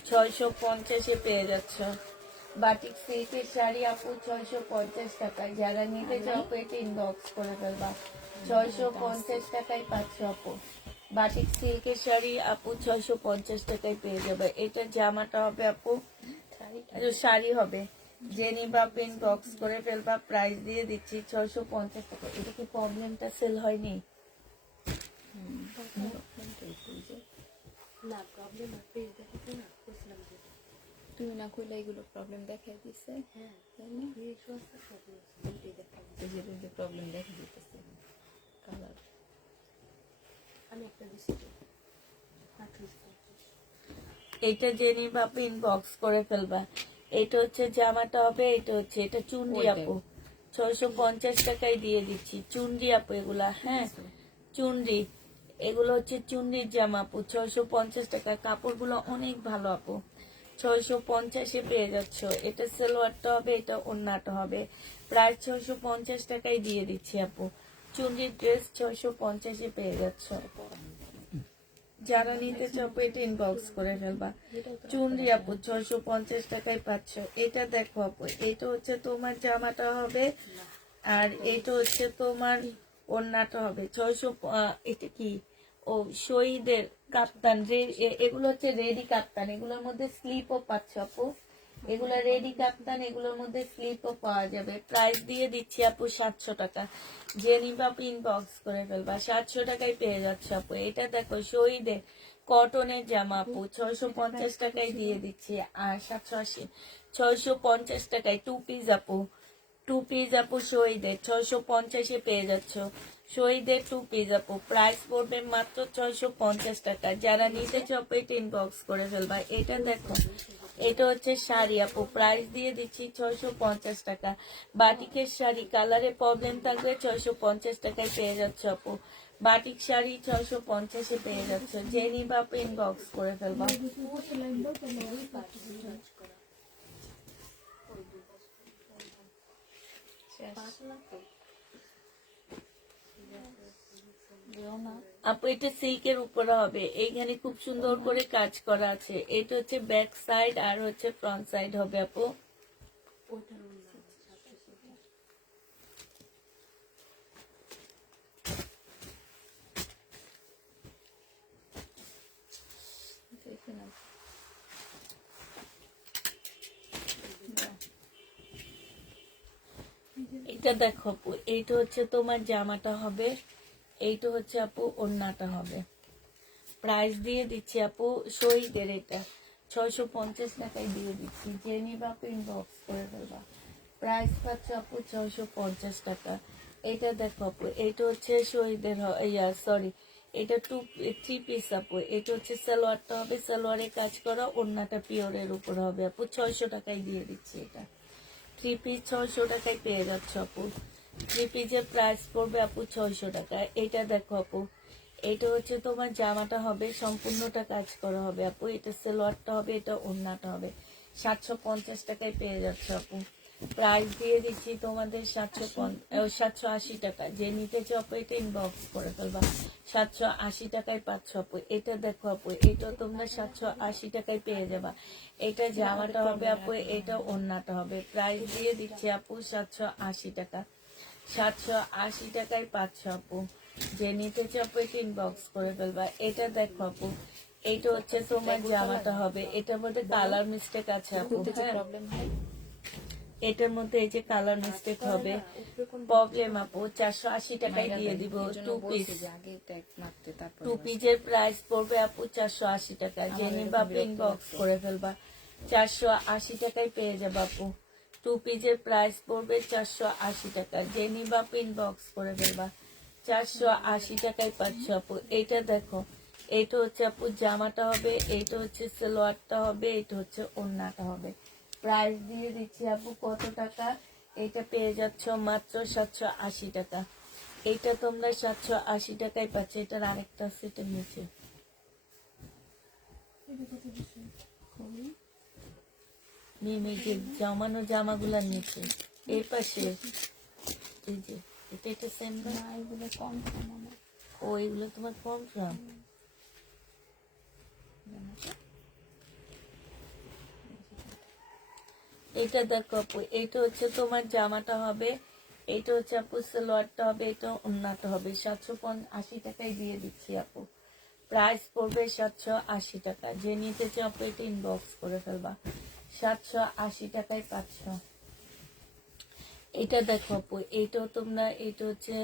650-এ পেয়ে যাচ্ছ। বাটিক সিল্কের শাড়ি আপু 650 টাকা। যারা নিতে চাও পেটে ইনবক্স করে ফেলবা। 650 টাকায় পাচ্ছ আপু। বাটিক সিল্কের শাড়ি আপু 650 টাকায় পেয়ে যাবে। এটা জামাটা হবে আপু, শাড়ি হবে। যে নিবা ইনবক্স করে ফেলবা। প্রাইস দিয়ে দিচ্ছি 650 টাকা। এটা কি প্রবলেমটা সেল হয়নি? না প্রবলেম পেজ দেখাতে না বুঝলাম যে তুমি না কইলে এগুলো প্রবলেম দেখাই দিছে। হ্যাঁ তাই না, এই সমস্ত প্রবলেম দুটোই দেখাই দিছে। যে প্রবলেম দেখা দিতেছে কালার। আমি একটা দিছি তো এটা যে নিবা ইনবক্স করে ফেলবা। এটা হচ্ছে জামাটা হবে, এটা হচ্ছে, এটা চুনরি আপু 650 টাকায় দিয়ে দিচ্ছি। চুনরি আপু এগুলা, হ্যাঁ চুনরি, এগুলো হচ্ছে চুনরির জামা আপু, 650 টাকা। কাপড়গুলো অনেক ভালো আপু, 650-এ পেয়ে যাচ্ছ। এটা সালোয়ারটা হবে, এটা ওড়নাটা হবে, প্রায় 650 টাকায় দিয়ে দিচ্ছি আপু। চুনরির ড্রেস 650-এ পেয়ে যাচ্ছ। যারা নিতে চাও এটা ইনবক্স করে ফেলবা। চুনরি আপু 650 টাকায় পাচ্ছ। এটা দেখো আপু, এটা হচ্ছে তোমার জামাটা হবে, আর এটা হচ্ছে তোমার ওড়নাটা হবে। 600, এটা কি, ও শহীদের কাপ্তান, এগুলো হচ্ছে রেডি কাপ্তান, এগুলোর মধ্যে স্লিপও পাচ্ছ আপু। এগুলো রেডি কাপ্তান, এগুলোর মধ্যে স্লিপও পাওয়া যাবে। প্রাইস দিয়ে দিচ্ছি আপু 700 টাকা। যে নিবা আপু ইনবক্স করে ফেলবা, 700 টাকায় পেয়ে যাচ্ছে আপু। এটা দেখো শহীদের কটনের জামা আপু, 650 টাকায় দিয়ে দিচ্ছি। আর 780, 650 টাকায় টু পিস আপু, টু পিস আপু শহীদের 650-এ পেয়ে যাচ্ছ। শহীদের টু পিস আপু, প্রাইস পড়বে মাত্র 650 টাকা। যারা নিতে চাও এটা ইনবক্স করে ফেলবা। এটা দেখো, এটা হচ্ছে শাড়ি আপু, প্রাইস দিয়ে দিচ্ছি 650 টাকা। বাটিকের শাড়ি, কালারে প্রবলেম থাকবে 650 টাকায় পেয়ে যাচ্ছ আপু। বাটিক শাড়ি 650-এ পেয়ে যাচ্ছ। যে নিবা আপু ইনবক্স করে ফেলবা। আপু এটা সিল্কের উপরে হবে, এইখানে খুব সুন্দর করে কাজ করা আছে। এটা হচ্ছে ব্যাক সাইড আর হচ্ছে ফ্রন্ট সাইড হবে আপু। এটা দেখো আপু, এইটা হচ্ছে তোমার জামাটা হবে, এইটা হচ্ছে আপু ওড়নাটা হবে। প্রাইস দিয়ে দিচ্ছি আপু শহীদের, এটা 650 টাকায় দিয়ে দিচ্ছি। যে নিবা আপু ইনবক্স করে ফেলবা। প্রাইস পাচ্ছ আপু 650 টাকা। এটা দেখো আপু, এটা হচ্ছে শহীদের, সরি, এটা থ্রি পিস আপু। এটা হচ্ছে সালোয়ারটা হবে, সালোয়ারে কাজ করা, ওড়নাটা পিওরের উপর হবে আপু। 600 টাকায় দিয়ে দিচ্ছি। এটা থ্রি পিস 600 টাকায় পেয়ে যাচ্ছ আপু। থ্রি পিসের প্রাইস পড়বে আপু 600 টাকা। এটা দেখো আপু, এটা হচ্ছে তোমার জামাটা হবে, সম্পূর্ণটা কাজ করা হবে আপু। এটা সালোয়ারটা হবে, এটা ওড়নাটা হবে। 750 টাকায় পেয়ে যাচ্ছ আপু। প্রাইস দিয়ে দিচ্ছি তোমাদের 780 টাকা। যে নিতে চাও আপু এটা ইনবক্স করে ফেলবা। 780 টাকায় পাচ্ছ আপু। এটা দেখো আপু, এটা তোমরা 780 টাকায় পেয়ে যাবা। এটা জামাটা হবে আপু, এটা ওড়নাটা হবে। প্রাইস দিয়ে দিচ্ছি আপু 780 টাকা। 780 টাকায় পাচ্ছ আপু। যে নিতে চাও আপু এটা ইনবক্স করে ফেলবা। এটা দেখো আপু, এইটা হচ্ছে তোমার জামাটা হবে, এটার মধ্যে কালার মিস্টেক আছে আপু। হ্যাঁ, প্রবলেম হয় এটার মধ্যে এই যে কালার মিস্টেক হবে, প্রবলেম আপু। 480 টাকায় দিয়ে দিব টু পিস। আগে ট্যাগ মারতে, তারপর টু পিসের প্রাইস পড়বে আপু 480 টাকা। যে নিবা ইনবক্স করে ফেলবা। 480 টাকায় পেয়ে যাবা আপু। টু পিসের প্রাইস পড়বে 480 টাকা। যে নিবা ইনবক্স করে ফেলবা। 480 টাকায় পাচ্ছ আপু। এইটা দেখো, এইটা হচ্ছে আপু জামাটা হবে, এইটা হচ্ছে সালোয়ারটা হবে, এইটা হচ্ছে ওড়নাটা হবে। প্রাইস দিয়ে দিচ্ছি আপু কত টাকা? এটা পেয়ে যাচ্ছ মাত্র 780 টাকা। এটা তোমরা 780 টাকায় পাচ্ছ। এটার আরেকটা সেটের নিচে মিমি যে জমানো জামাগুলার নিচে এই পাশে, এই যে এটা সেম না, এগুলো কম কম আমার। ও এগুলো তোমার কম দাম। এটা দেখো আপু, এটা হচ্ছে তোমার জামাটা হবে, এটা হচ্ছে আপু সালোয়ারটা হবে, এটা ওড়নাটা হবে। 780 টাকায় দিয়ে দিচ্ছি আপু। প্রাইস পড়বে 780 টাকা। যে নিতে চাও আপু এটা ইনবক্স করে ফেলবা। 780 টাকায় পাচ্ছ। এটা দেখো আপু, এইটাও তোমরা, এটা হচ্ছে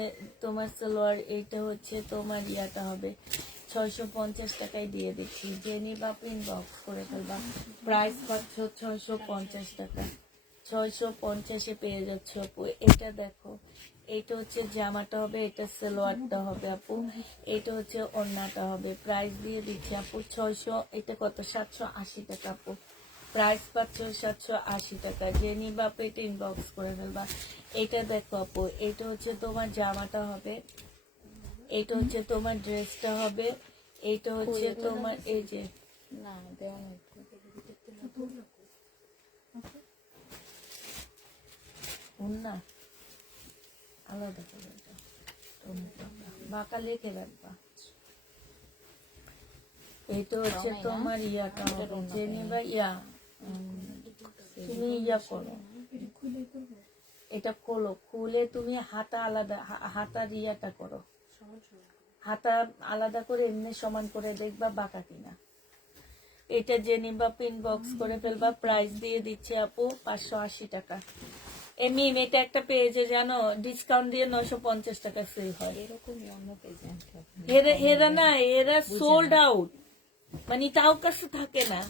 তোমার সালোয়ার, এইটা হচ্ছে তোমার ইয়াটা হবে। 650 টাকায় দিয়ে দিচ্ছি। যে নিবা আপু ইনবক্স করে ফেলবা। প্রাইস পাচ্ছ 650 টাকা। 650-এ পেয়ে যাচ্ছ আপু। এটা দেখো, এটা হচ্ছে জামাটা হবে, এটা সালোয়ারটা হবে আপু, এটা হচ্ছে ওড়নাটা হবে। প্রাইস দিয়ে দিচ্ছি আপু 600, এটা কত, 780 টাকা আপু। প্রাইস পাচ্ছ 780 টাকা। যে নিবা আপু এটা ইনবক্স করে ফেলবা। এটা দেখো আপু, এটা হচ্ছে তোমার জামাটা হবে, এইটা হচ্ছে তোমার ড্রেসটা হবে, এইটা হচ্ছে তোমার এই যে না দেওয়া নাই তো। না আলাদা করে দাও। বাঁকা লিখে রাখবা। এইটা হচ্ছে তোমার ইয়াটা হবে, জেনিবা ইয়া তুমি ইয়া করো, এটা খোলো, খুলে তুমি হাতা আলাদা, হাতার ইয়াটা করো, হাতা আলাদা করে এমনি সমান করে দেখবা বাঁকা কিনা। এটা জেনিবা পিন বক্স করে ফেলবা, প্রাইস দিয়ে দিচ্ছে আপু 580 টাকা। এমনি এটা একটা পেজে জানো ডিসকাউন্ট দিয়ে 950 টাকা সেল হয়। এরকমই অন্য পেজে এরা না, এরা সোল্ড আউট, মানে তাও কাছে থাকে না।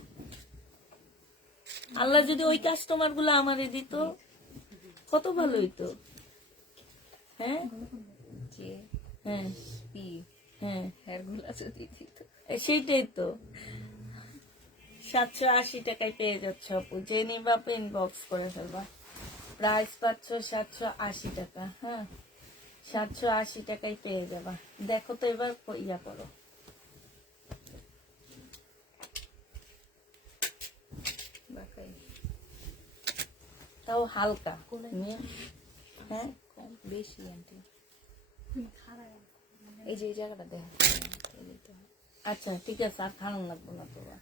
আল্লাহ যদি ওই কাস্টমার গুলো আমারে দিত কত ভালো হইতো। হ্যাঁ যে হ্যাঁ পি হ্যাঁ হেয়ারগুলা যদি দিত। সেইটাই তো। 780 টাকায় পেয়ে যাচ্ছ আপু, যে নিবা পেন বক্স করে ফেলবা। প্রাইস পাচ্ছ 780 টাকা। হ্যাঁ 780 টাকায় পেয়ে যাবা। দেখো তো এবার ইয়া করো। বাকাই তাও হালকা। হ্যাঁ কম বেশি আন্টি। এই যে এই জায়গাটা দেখা আচ্ছা ঠিক আছে, আর খারাপ লাগবো না তোমার।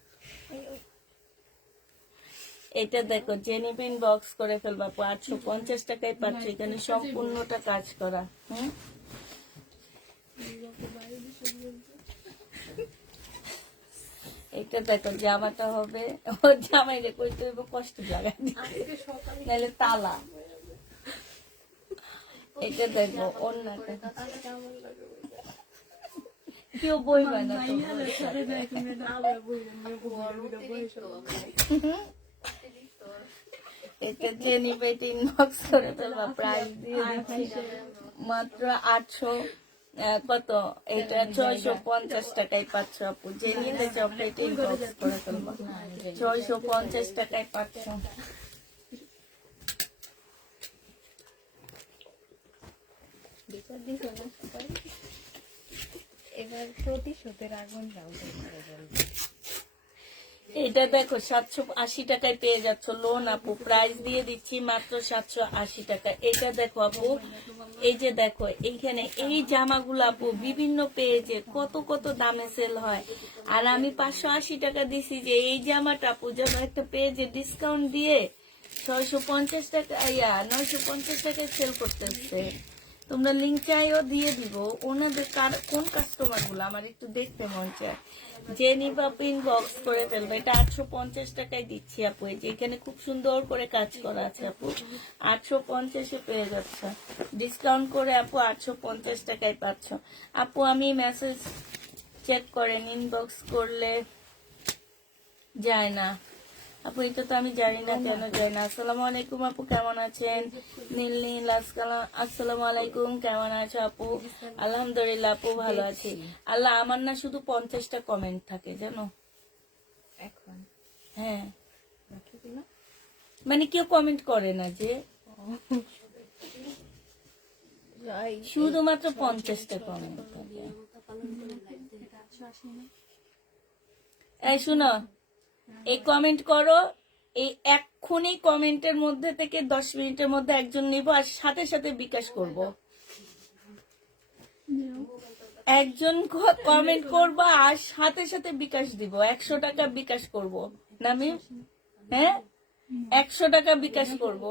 এটা দেখো জেনিপিন বক্স করে ফেলবা, 850 টাকায় পাচ্ছ। এখানে সম্পূর্ণটা কাজ করা। হ্যাঁ এটা দেখো জামাটা হবে, ও জামাই রে কইতে হইব কষ্ট লাগা নাহলে তালা। এটা দেখো অন্যটা কেউ বইবা না এটা জেনিপে ইনবক্স করে ফেলবা, প্রাইস দিয়ে দিচ্ছি মাত্র 800 কত, এটা 650 টাকায় পাচ্ছ আপু। যে নিতে চাও পেটে ইনবক্স করে ফেলবা, 650 টাকায় পাচ্ছ। এবার প্রতিশোধের আগুন যাও। এটা দেখো 780 টাকায় পেয়ে যাচ্ছ লোন আপু, প্রাইস দিয়ে দিচ্ছি মাত্র 780 টাকা। এটা দেখো আপু, এই যে দেখো এইখানে এই জামাগুলো আপু বিভিন্ন পেজে কত কত দামে সেল হয়, আর আমি 580 টাকা দিছি। যে এই জামাটা আপু যেন একটা পেজে ডিসকাউন্ট দিয়ে 650 টাকা 950 টাকায় সেল করতেছে। তোমরা লিঙ্ক চাইও দিয়ে দিব। ওনাদের কোন কাস্টমার গুলো আমার একটু দেখতে মন চায়। যে নিবা পিন বক্স করে ফেলবে, এটা 850 টাকায় দিচ্ছি আপু। এই যে এখানে খুব সুন্দর করে কাজ করা আছে আপু, 850-এ পেয়ে যাচ্ছে ডিসকাউন্ট করে আপু। 850 টাকায় পাচ্ছ আপু। আমি মেসেজ চেক করেন, ইনবক্স করলে যায় না আপু, এটা তো আমি জানি না কেন যায় না। আসসালামু আলাইকুম আপু, কেমন আছেন? নীল নীল আসসালামু আলাইকুম, কেমন আছো আপু? আলহামদুলিল্লাহ আপু ভালো আছি। আল্লাহ, আমার না শুধু 50টা কমেন্ট থাকে জানো এখন হ্যাঁ, মানে কেউ কমেন্ট করে না, যে শুধুমাত্র 50টা কমেন্ট থাকে। এই শুনো, এই কমেন্ট করো, এই এক্ষুনি কমেন্টের মধ্যে থেকে 10 মিনিটের মধ্যে একজন নিব, আর সাথে সাথে বিকাশ করব। একজন কমেন্ট করবো আর সাথে সাথে বিকাশ দিব, 100 টাকা বিকাশ করব না আমি। হ্যাঁ 100 টাকা বিকাশ করব।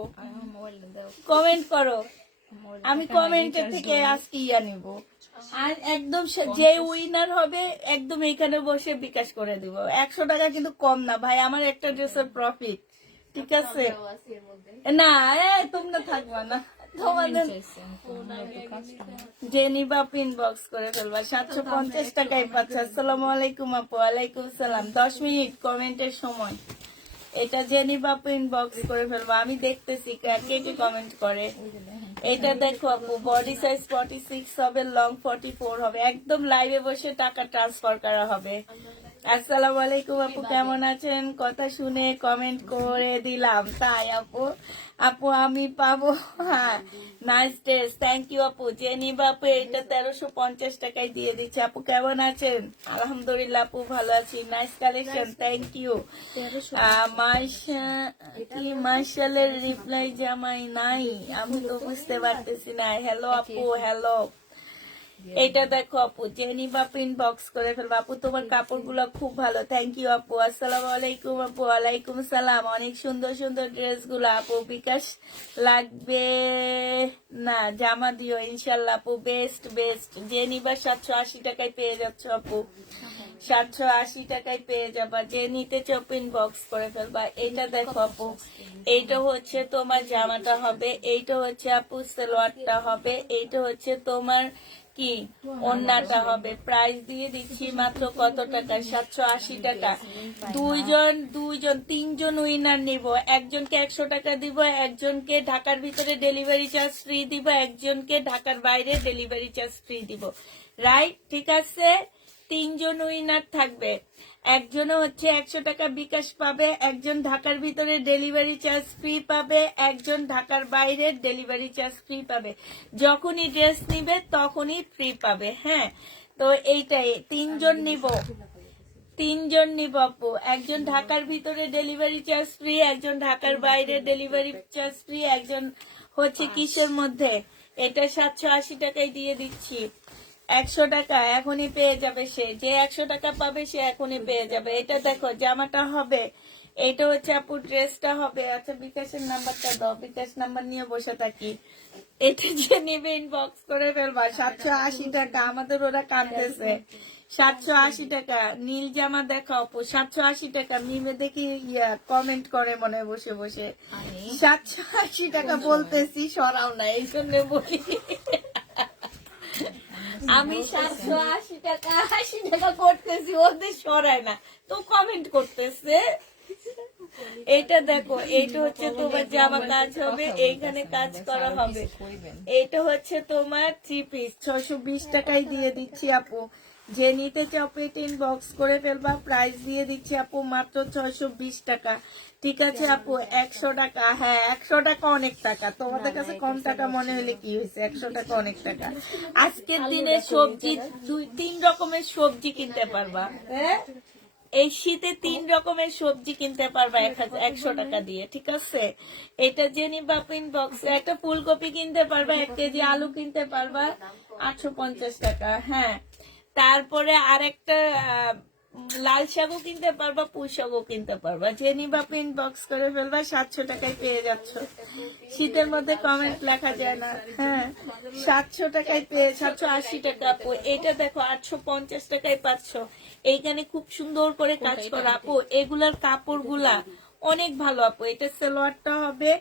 কমেন্ট করো, আমি কমেন্টের থেকে আজকে ইয়া নিব। আর একদম যে উইনার হবে একদম এইখানে বসে বিকাশ করে দিব। 100 টাকা কিন্তু কম না ভাই, আমার একটা ড্রেসের প্রফিট। ঠিক আছে না, তোমরা থাকবা না, তোমাদের যে নিবা পিন বক্স করে ফেলবা। 750 টাকায় পাচ্ছ। আসসালামু আলাইকুম আপু। ওয়ালাইকুম সালাম। 10 মিনিট কমেন্টের সময়। এটা যে নিবা পিন বক্স করে ফেলবা। আমি দেখতেছি কে কে কমেন্ট করে। এটা দেখো আপু, বডি সাইজ 46 হবে, লং 44 হবে। একদম লাইভে বসে টাকা ট্রান্সফার করা হবে। আসসালামু আলাইকুম আপু, কেমন আছেন? কথা শুনে কমেন্ট করে দিলাম, তাই আপু? আপু আমি পাবো? হ্যাঁ, নাইস ড্রেস, থ্যাংক ইউ আপু। জেনি বাপু এটা 1350 টাকায় দিয়ে দিচ্ছে। আপু কেমন আছেন? আলহামদুলিল্লাহ আপু ভালো আছি, নাইস কালেকশন, থ্যাংক ইউ। কি মার্শালের রিপ্লাই জামাই নাই, আমি তো বুঝতে পারতেছি না। হ্যালো আপু, হ্যালো। এটা দেখো আপু, জেনি বাপু ইনবক্স করে ফেলবো। আপু তোমার কাপড়গুলো খুব ভালো, থ্যাংক ইউ আপু। আসসালামু আলাইকুম আপু। ওয়ালাইকুম সালাম। অনেক সুন্দর সুন্দর ড্রেস গুলো আপু। বিকাশ লাগবে না, জামা দিও ইনশাল্লাহ আপু। Best best. জেনিবা 780 টাকায় পেয়ে যাচ্ছ আপু, 780 টাকায় পেয়ে যাবা। যে নিতে চপ ইনবক্স করে ফেলবা। এইটা দেখো আপু, এইটা হচ্ছে তোমার জামাটা হবে, এইটা হচ্ছে আপু সালোয়ারটা হবে, এইটা হচ্ছে তোমার কি ওন্নাটা হবে। প্রাইস দিয়ে দিচ্ছি মাত্র কত টাকা? 780 টাকা। তিনজন উইনার নিব। একজনকে 100 টাকা দিব, একজনকে ঢাকার ভিতরে ডেলিভারি চার্জ ফ্রি দিব, একজনকে ঢাকার বাইরে ডেলিভারি চার্জ ফ্রি দিব। রাইট, ঠিক আছে? তিনজন উইনার থাকবে। একজনে হচ্ছে 100 টাকা বিকাশ পাবে, একজন ঢাকার ভিতরে ডেলিভারি চার্জ ফ্রি পাবে, একজন ঢাকার বাইরে ডেলিভারি চার্জ ফ্রি পাবে। যখনই ড্রেস নিবে তখনই ফ্রি পাবে। হ্যাঁ, তো এইটাই তিনজন নিব আপু। একজন ঢাকার ভিতরে ডেলিভারি চার্জ ফ্রি, একজন ঢাকার বাইরে ডেলিভারি চার্জ ফ্রি, একজন হচ্ছে কিসের মধ্যে, এটা 780 টাকায় দিয়ে দিচ্ছি। 100 টাকা এখনই পেয়ে যাবে সে, যে 100 টাকা পাবে সে এখনই পেয়ে যাবে। এটা দেখো জামাটা হবে, এটা হচ্ছে আপু ড্রেসটা হবে। আচ্ছা বিকাশের নাম্বারটা দাও, বিকাশ নাম্বার নিয়ে বসে থাকি। এটা যে নিবে ইনবক্স করে ফেলবা। 780 টাকা, আমাদের ওরা কাঁদতেছে। 780 টাকা নীল জামা দেখো আপু, 780 টাকা। মিমে দেখি কমেন্ট করে মনে হয় বসে বসে। 780 টাকা বলতেছি, সরাও না, এই জন্য বলি। আমি 780 টাকা 80 টাকা করতেছি, ওদের সরায় না তো কমেন্ট করতেছে। এটা দেখো, এইটা হচ্ছে তোমার জামা কাজ হবে, এইখানে কাজ করা হবে। এটা হচ্ছে তোমার 3 পিস, 620 টাকায় দিয়ে দিচ্ছি আপু। যে নিতে চাও পেট ইনবক্স করে ফেলবা। প্রাইস দিয়ে দিচ্ছি আপু মাত্র 620 টাকা। ঠিক আছে আপু, 100 টাকা। হ্যাঁ, 100 টাকা অনেক টাকা, তোমাদের কাছে কম টাকা মনে হলে কি হয়েছে? 100 টাকা অনেক টাকা। আজকের দিনে সবজি 2-3 রকমের সবজি কিনতে পারবা। হ্যাঁ, এই শীতে 3 রকমের সবজি কিনতে পারবা 100 টাকা দিয়ে। ঠিক আছে, এটা জেনি বাপু ইনবক্সে। একটা ফুলকপি কিনতে পারবা, 1 কেজি আলু কিনতে পারবা 850 টাকা। হ্যাঁ, তারপরে আরেকটা লাল শাকও কিনতে পারবা, পুঁই শাকও কিনতে পারবা। জেনি বাপু ইনবক্স করে ফেলবা, 700 টাকায় পেয়ে যাচ্ছ। শীতের মধ্যে কমেন্ট লেখা যায় না। হ্যাঁ, 700 টাকায় পেয়ে, 780 টাকা আপু। এটা দেখো 850 টাকায় পাচ্ছ। এইখানে খুব সুন্দর করে কাজ করা আপু, এগুলার কাপড়গুলা অনেক ভালো আপু। এটা সালোয়ারটা হবে,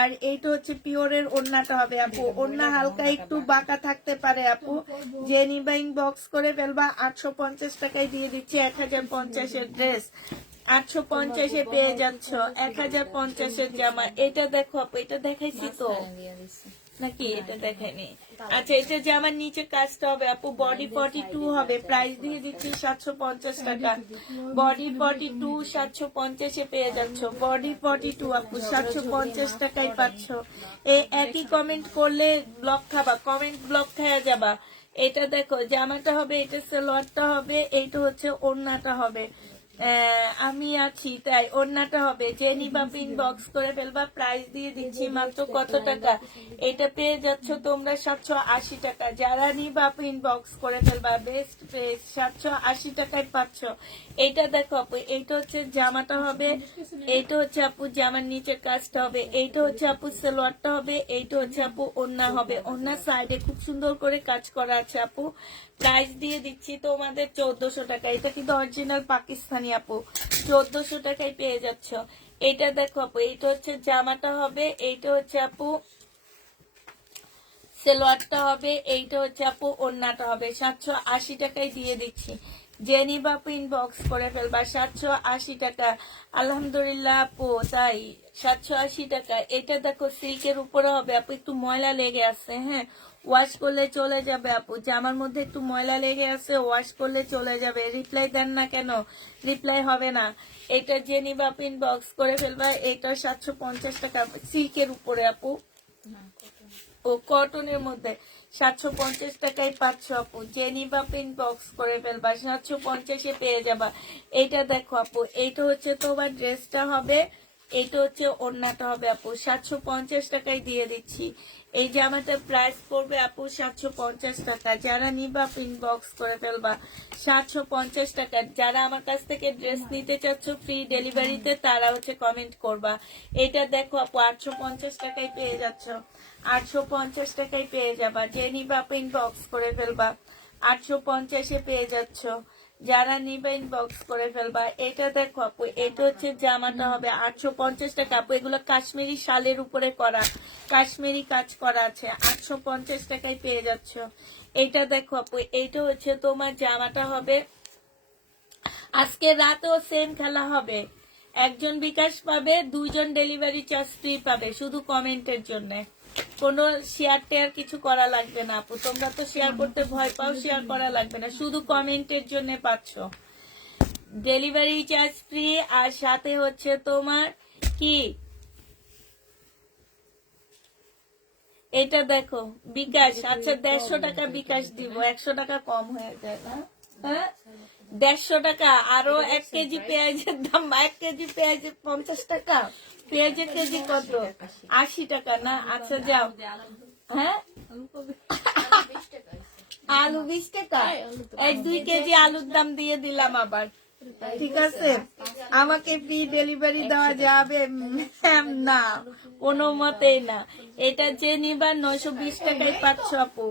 আর এইটা হচ্ছে পিওরের ওড়নাটা হবে আপু। ওড়না হালকা একটু বাঁকা থাকতে পারে আপু। যে নিবা ইনবক্স করে ফেলবা। 850 টাকায় দিয়ে দিচ্ছি 1050 ড্রেস। 850 পেয়ে যাচ্ছ 1050 জামা। এটা দেখো আপু, এটা দেখাইছি তো নাকি? এটা দেখাইনি। আচ্ছা, এটা জামার নিচে কাজটা হবে আপু। বডি 42 হবে, প্রাইস দিয়ে দিচ্ছি 750 টাকা। বডি 42 750 পেয়ে যাচ্ছ। বডি 42 আপু 750 টাকায় পাচ্ছ। এই একই কমেন্ট করলে ব্লক খাবা, কমেন্ট ব্লক খাওয়া যাবা। এটা দেখো জামাটা হবে, এটা সালোয়ারটা হবে, এইটা হচ্ছে ওড়নাটা হবে। আমি আছি তাই ওড়নাটা হবে। যে নিবা ইনবক্স করে ফেলবা। প্রাইস দিয়ে দিচ্ছি মাত্র কত টাকা? এটা পেয়ে যাচ্ছ তোমরা 780 টাকা। যারা নিবা ইনবক্স করে ফেলবা। বেস্ট প্রাইস 780 টাকায় পাচ্ছ। এইটা দেখো আপু, এইটা হচ্ছে জামাটা হবে, এইটা হচ্ছে আপু জামার নিচের কাজটা হবে, এইটা হচ্ছে আপু সালোয়ারটা হবে, এইটা হচ্ছে আপু ওড়না হবে। ওড়নার সাইডে খুব সুন্দর করে কাজ করা আছে আপু। প্রাইস দিয়ে দিচ্ছি তোমাদের 1400 টাকা। এটা কিন্তু অরিজিনাল পাকিস্তানি আপু, 1400 টাকায় পেয়ে যাচ্ছ। এটা দেখো আপু, এইটা হচ্ছে জামাটা হবে, এইটা হচ্ছে আপু সালোয়ারটা হবে, এইটা হচ্ছে আপু ওড়নাটা হবে। 780 টাকায় দিয়ে দিচ্ছি। জেনি বাপু ইনবক্স করে ফেলবা। 780 টাকা। আলহামদুলিল্লাহ আপু, তাই 780 টাকা। এটা দেখো সিল্কের উপরে হবে আপু, একটু ময়লা লেগে আছে। হ্যাঁ, ওয়াশ করলে চলে যাবে আপু। জামার মধ্যে একটু ময়লা লেগে আছে, ওয়াশ করলে চলে যাবে। রিপ্লাই দেন না কেন? রিপ্লাই হবে না। এটা যে নিবা ইনবক্স করে ফেলবা। এটা 750 টাকা সিল্কের উপরে আপু, ও কটনের মধ্যে 750 টাকায় পাচ্ছ আপু। যে নিবা ইনবক্স করে ফেলবা, 750-এ পেয়ে যাবা। এইটা দেখো আপু, এইটা হচ্ছে তোমার ড্রেসটা হবে, এইটা হচ্ছে ওড়নাটা হবে আপু। 750 টাকায় দিয়ে দিচ্ছি। এই জামাটার প্রাইস পড়বে আপু 750 টাকা। যারা নিবা ইনবক্স করে ফেলবা 750 টাকা। যারা আমার কাছ থেকে ড্রেস নিতে চাচ্ছ ফ্রি ডেলিভারিতে, তারা হচ্ছে কমেন্ট করবা। এটা দেখো আপু 850 টাকায় পেয়ে যাচ্ছ, 850 টাকায় পেয়ে যাবা। যে নিবা ইনবক্স করে ফেলবা, 850-এ পেয়ে যাচ্ছ। যারা নিবে ইনবক্স করে ফেলবা। এটা দেখো আপু, এটা হচ্ছে জামাটা হবে 850 টাকা আপু। এগুলো কাশ্মীরি শালের উপরে করা, কাশ্মীরি কাজ করা আছে। 850 টাকায় পেয়ে যাচ্ছ। এটা দেখো আপু, এইটা হচ্ছে তোমার জামাটা হবে। আজকে রাতেও সেম খেলা হবে। একজন বিকাশ পাবে, 2জন ডেলিভারি চার্জ ফ্রি পাবে, শুধু কমেন্টের জন্য। কোনো শেয়ার টেয়ার কিছু করা লাগবে না আপু। তোমরা তো শেয়ার করতে ভয় পাও, শেয়ার করা লাগবে না, শুধু কমেন্টের জন্য পাচ্ছ। ডেলিভারি চার্জ ফ্রি, আর সাথে হচ্ছে তোমার কি, এটা দেখো বিকাশ। আচ্ছা 150 টাকা বিকাশ দিব, 100 টাকা কম হয়ে যায় না? হ্যাঁ 150 টাকা। আরো 1 কেজি পেঁয়াজের দাম, 1 কেজি পেঁয়াজে 50 টাকা। পেঁয়াজের কেজি কত? 80 টাকা না? আচ্ছা যাও। হ্যাঁ আলু 20 টাকা, 1-2 কেজি আলুর দাম দিয়ে দিলাম আবার। ঠিক আছে, আমাকে ফ্রি ডেলিভারি দেওয়া যাবে না, কোনো মতেই না। এটা যে নিবা 920 টাকায় পাচ্ছ আপু,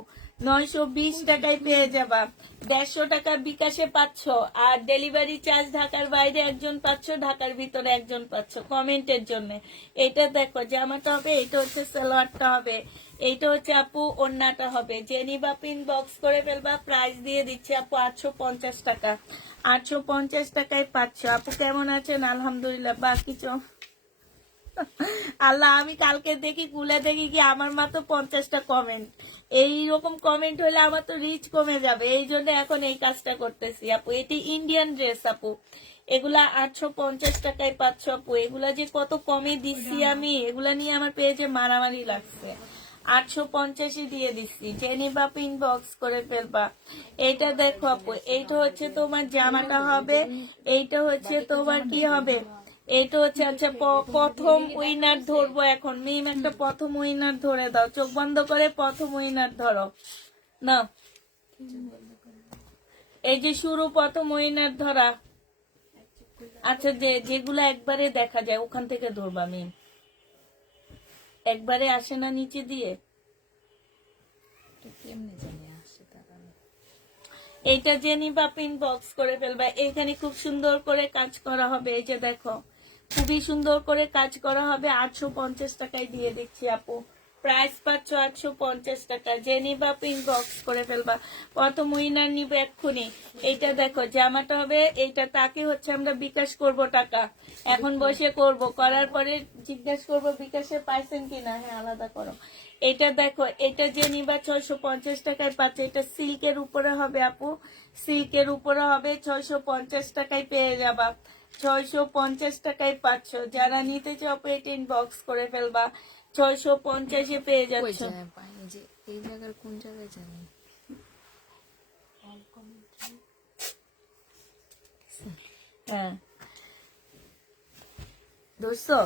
920 টাকায় পেয়ে যাবা। 150 টাকা বিকাশে পাচ্ছ, আর ডেলিভারি চার্জ ঢাকার বাইরে একজন পাচ্ছ, ঢাকার ভিতরে একজন পাচ্ছ কমেন্টের জন্য। এটা দেখো জামাটা হবে, এটা হচ্ছে সালোয়ারটা হবে, এইটা হচ্ছে আপু ওড়নাটা হবে। যে নিবা ইনবক্স করে ফেলবা। প্রাইস দিয়ে দিচ্ছে আপু 850 টাকা, 850 টাকায় পাচ্ছ আপু। কেমন আছেন? আলহামদুলিল্লাহ। বাকি আল্লাহ, আমি কালকে দেখি খুলে দেখি কি আমার মাত্র 50টা কমেন্ট। এইরকম কমেন্ট হলে আমার তো রিচ কমে যাবে, এই জন্য এখন এই কাজটা করতেছি আপু। এটি ইন্ডিয়ান ড্রেস আপু, এগুলা 850 টাকায় পাচ্ছ আপু। এগুলা যে কত কমে দিচ্ছি আমি, এগুলা নিয়ে আমার পেজে মারামারি লাগছে। 850-ই দিয়ে দিচ্ছি। জেনি বাপ ইনবক্স করে ফেলবা। এইটা দেখো আপু, এইটা হচ্ছে তোমার জামাটা হবে, এইটা হচ্ছে তোমার কি হবে, এইটা হচ্ছে আচ্ছা প্রথম উইনার ধরবো এখন। মিম একটা প্রথম উইনার ধরে দাও, চোখ বন্ধ করে প্রথম উইনার ধরো না। এই যে শুরু, প্রথম উইনার ধরা। আচ্ছা যেগুলো একবারে দেখা যায় ওখান থেকে ধরবা মিম, একবারে আসে না নিচে দিয়ে। এইটা জেনি বাপ ইনবক্স করে ফেলবা। এইখানে খুব সুন্দর করে কাজ করা হবে, এই যে দেখো খুবই সুন্দর করে কাজ করা হবে। 850 টাকায় দিয়ে দিচ্ছি আপু। প্রাইস পাচ্ছ 850 টাকা। জেনি বাপ ইনবক্স করে ফেলবা। প্রথম উইনার নিবে এক্ষুনি। এইটা দেখো জামাটা হবে, এইটা তাকে হচ্ছে আমরা বিকাশ করব টাকা, এখন বসে করব, করার পরে জিজ্ঞাসা করব বিকাশে পাইছেন কিনা। হ্যাঁ আলাদা করো। এটা দেখো, এটা যে নিবা 650 টাকায় পাচ্ছে। এটা সিল্কের উপরে হবে আপু, সিল্কের উপরে হবে, 650 টাকায় পেয়ে যাবা। 650 টাকায় পাচ্ছ। যারা নিতে চাও পেট ইনবক্স করে ফেলবা, 650-এ পেয়ে যাচ্ছ। এই জায়গার কোন জায়গায় জানি হ্যাঁ ধরছো?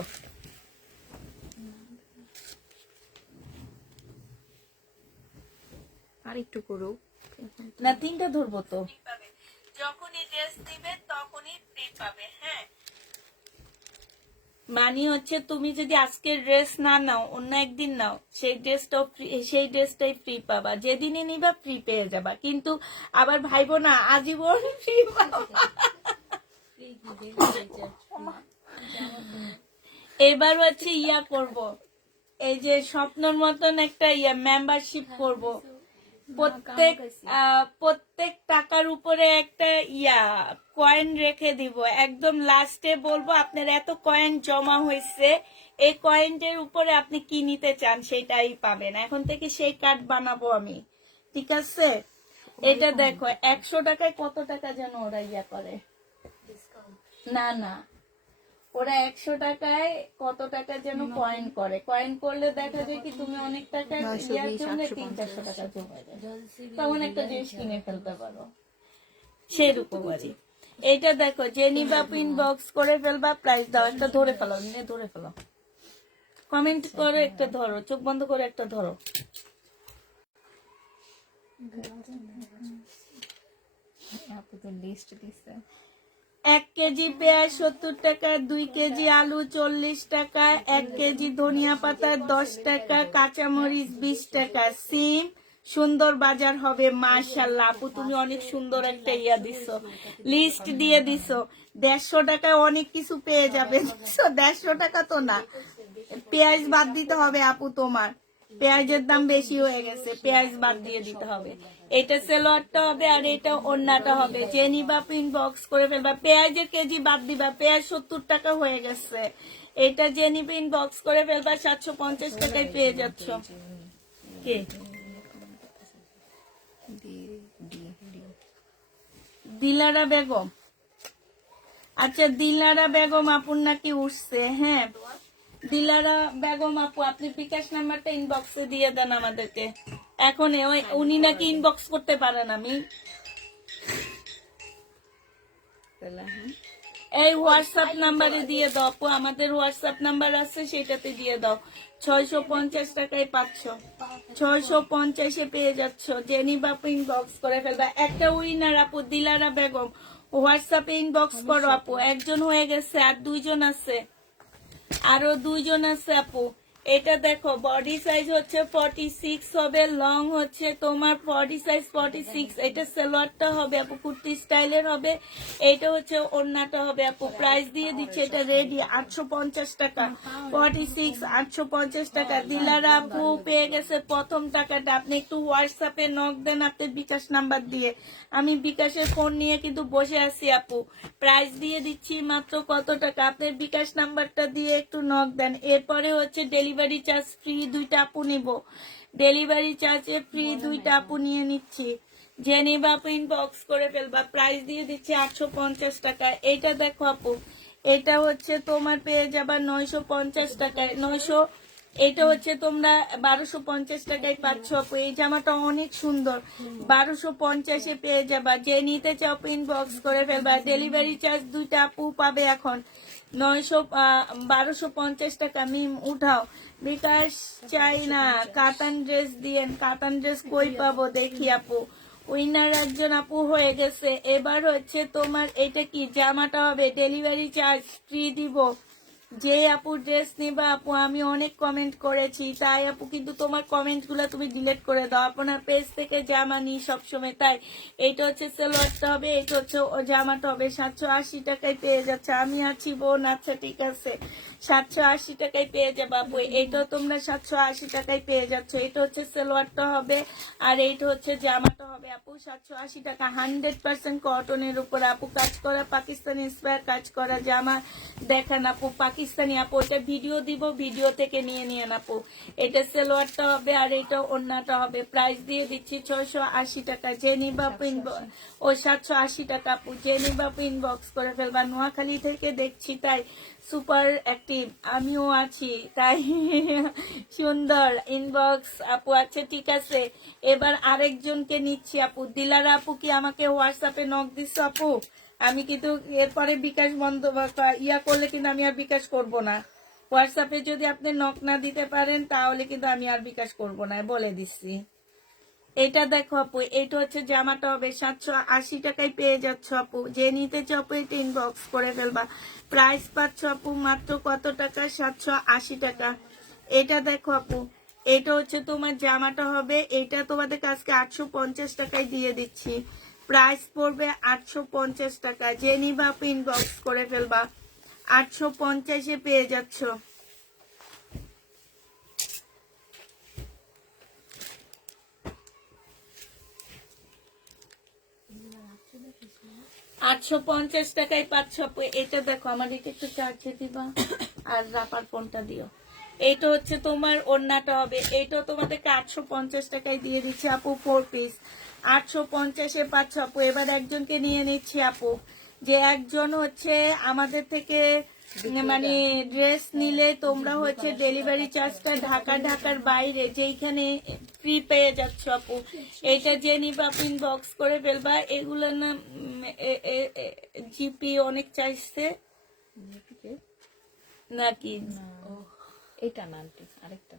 আর একটু করো না 3টা ধরবো তো। যখনই ড্রেস দিবে তখনই ফ্রি পাবে। হ্যাঁ মানে হচ্ছে তুমি যদি আজকে ড্রেস না নাও, অন্য একদিন নাও, সেই ড্রেসটাই ফ্রি পাবা। যেদিনই নিবা ফ্রি পেয়ে যাবা, কিন্তু আবার ভাইবো না আজীবন ফ্রি পাবা। এবার হচ্ছে ইয়া করব, এই যে স্বপ্নর মতন একটা মেম্বারশিপ করব। প্রত্যেক টাকার উপরে একটা কয়েন রেখে দিব, একদম লাস্টে বলবো আপনার এত কয়েন জমা হয়েছে, এই কয়েনটার উপরে আপনি কি নিতে চান সেটাই পাবেন। এখন থেকে সেই কার্ড বানাবো আমি, ঠিক আছে? এটা দেখো 100 টাকায় কত টাকা যেন ওরা করে, না না ওরা 100 টাকায় কত টাকা যেন কয়েন করে, কয়েন করলে দেখা যায় কি তুমি অনেক টাকা ইয়ার জন্য 300-400 টাকা জমা যায়, তখন একটা জিনিস কিনে ফেলতে পারো, সেরকম আর কি। এইটা দেখো যে নিবা পিন বক্স করে ফেলবা, প্রাইস দাও, একটা ধরে ফেলো, নিয়ে ধরে ফেলো, কমেন্ট করে একটা ধরো, চোখ বন্ধ করে একটা ধরো। আপু তো লিস্ট দিছে। 1 কেজি পেঁয়াজ 70 টাকা, 2 কেজি আলু 40 টাকা, 1 কেজি ধনিয়া পাতা 10 টাকা, কাঁচামরিচ 20 টাকা, সিম সুন্দর বাজার হবে। মাশাআল্লাহ আপু তুমি অনেক সুন্দর একটা দিছো, লিস্ট দিয়ে দিছো। 150 টাকায় অনেক কিছু পেয়ে যাবে। 150 টাকা তো না, পেঁয়াজ বাদ দিতে হবে আপু, তোমার পেঁয়াজের দাম বেশি হয়ে গেছে, পেঁয়াজ বাদ দিয়ে দিতে হবে। এটা সেলোয়ারটা হবে আর এটা ওড়নাটা হবে। যে নিবা পিন বক্স করে ফেলবা, পেঁয়াজের কেজি বাদ দিবা, পেঁয়াজ 70 টাকা হয়ে গেছে। এটা যে নিবা পিন বক্স করে ফেলবা 750 টাকায় পেয়ে যাচ্ছ। কে দিলারা বেগম? আচ্ছা দিলারা বেগম আপুর নাকি উঠছে। হ্যাঁ দিলারা বেগম আপু আপনি বিকাশ নাম্বারটা ইনবক্সে দিয়ে দেন আমাদেরকে এখন। উনি নাকি ইনবক্স করতে পারেন, আমি এই হোয়াটসঅ্যাপ নাম্বারে দিয়ে দাও আপু, আমাদের হোয়াটসঅ্যাপ নাম্বার আছে সেটাতে দিয়ে দাও। 650 টাকায় পাচ্ছ, 650-এ পেয়ে যাচ্ছ। জেনিবা ইনবক্স করে ফেলবা। একটা উইনার আপু দিলারা বেগম, হোয়াটসঅ্যাপে ইনবক্স করো আপু। একজন হয়ে গেছে, আর 2 জন আছে, আরো 2 জন আছে আপু। এটা দেখো বডি সাইজ হচ্ছে 46 হবে, লং হচ্ছে তোমার 40 সাইজ 46। এটা সালোয়ারটা হবে আপু কুর্তি স্টাইলের হবে, এটা হচ্ছে ওড়নাটা হবে আপু। প্রাইস দিয়ে দিচ্ছে এটা রেডি 850 টাকা, 46 850 টাকা। দিলারা আপু পেয়ে গেছে প্রথম টাকাটা। আপনি একটু হোয়াটসঅ্যাপে নক দেন আপনার বিকাশ নাম্বার দিয়ে, আমি বিকাশের ফোন নিয়ে কিন্তু বসে আছি আপু। প্রাইস দিয়ে দিচ্ছি মাত্র কত টাকা, আপনার বিকাশ নাম্বারটা দিয়ে একটু নক দেন। এরপরে হচ্ছে ডেলিভারি চার্জ ফ্রি, 2টা আপু নিব, ডেলিভারি চার্জে ফ্রি 2টা আপু নিয়ে নিচ্ছি। যে নিবা আপু ইনবক্স করে ফেলবা, প্রাইস দিয়ে দিচ্ছি 850 টাকা। এটা দেখো আপু, এটা হচ্ছে তোমার পেয়ে যাবা 950 টাকায়, 900। এটা হচ্ছে তোমরা 1250 টাকায় পাচ্ছ আপু। এই জামাটা অনেক সুন্দর, 1250-এ পেয়ে যাবা। যে নিতে চাও ইনবক্স করে ফেলবা। ডেলিভারি চার্জ 2টা আপু পাবে এখন 1250 টাকা। মিম উঠাও, বিকাশ চাই না, কাতান ড্রেস দিয়েন। কাতান ড্রেস কই পাবো দেখি আপু। উইনার একজন আপু হয়ে গেছে। এবার হচ্ছে তোমার এটা কি জামাটা হবে, ডেলিভারি চার্জ ফ্রি দিব। যে আপু ড্রেস নিবা আপু, আমি অনেক কমেন্ট করেছি, তাই আপু কিন্তু তোমার কমেন্ট গুলা তুমি ডিলিট করে দাও। আপনার পেজ থেকে জামা নিই সবসময়, তাই এইটা হচ্ছে সালোয়ারটা হবে, এটা হচ্ছে জামাটা হবে। 780 টাকায় পেয়ে যাচ্ছে। আমি আছি বোন, আচ্ছা ঠিক আছে, 780 টাকায় পেয়ে যাবো আপু। এইটাও তোমরা 780 টাকায় পেয়ে যাচ্ছ। এটা হচ্ছে সালোয়ারটা হবে আর এইটা হচ্ছে জামাটা হবে আপু 780 টাকা। 100% কটনের উপর আপু, কাজ করা পাকিস্তানি ইন্সপায়ার কাজ করা জামা দেখান আপু, পাকিস্তানি আপু। এটা ভিডিও দিব, ভিডিও থেকে নিয়ে নিয়ে আপু। এটা সালোয়ারটা হবে আর এটা ওড়নাটা হবে। প্রাইস দিয়ে দিচ্ছি 680 টাকা। যে নিবা ও 780 টাকা আপু। যে নিবা ইনবক্স করে ফেলবা। নোয়াখালী থেকে দেখছি, তাই সুপার অ্যাক্টিভ, আমিও আছি তাই সুন্দর ইনবক্স আপু। আচ্ছা ঠিক আছে, এবার আরেকজনকে নিচ্ছি আপু। দিলারা আপু কি আমাকে হোয়াটসঅ্যাপে নক দিচ্ছ আপু? আমি কিন্তু এরপরে বিকাশ বন্ধ করলে কিন্তু আমি আর বিকাশ করব না। হোয়াটসঅ্যাপে যদি আপনি নক না দিতে পারেন তাহলে কিন্তু আমি আর বিকাশ করব না, বলে দিচ্ছি। এটা দেখো আপু, এটা হচ্ছে জামাটা হবে 780 টাকায় পেয়ে যাচ্ছ আপু। যে নিতে চাও আপু এটা ইনবক্স করে ফেলবা। প্রাইস পাচ্ছ আপু মাত্র কত টাকা, 780 টাকা। এটা দেখো আপু, এটা হচ্ছে তোমার জামাটা হবে, এটা তোমাদের কাছকে 850 টাকায় দিয়ে দিচ্ছি। প্রাইস পড়বে 850 টাকা। যে নিবা আপু ইনবক্স করে ফেলবা। 850-এ পেয়ে যাচ্ছ। 850 টাকায় পাচ্ছ আপু। এটা দেখো, আমার এটা একটু চার্জে দিবা আর রাপার ফোনটা দিও। এটা হচ্ছে তোমার ওড়নাটা হবে, এইটাও তোমাদেরকে 850 টাকায় দিয়ে দিচ্ছি আপু, 4 পিস 850-এ পাচ্ছ আপু। এবার একজনকে নিয়ে নিচ্ছি আপু, যে একজন হচ্ছে আমাদের থেকে মানে ড্রেস নিলে তোমরা হচ্ছে ডেলিভারি চার্জটা ঢাকার বাইরে যেইখানে ফ্রি পেয়ে যাচ্ছ আপু। এটা যে নিবা ইনবক্স করে ফেলবা। এগুলো না জিপি অনেক চাইছে নাকি? এটা না আন্টি, আরেকটা।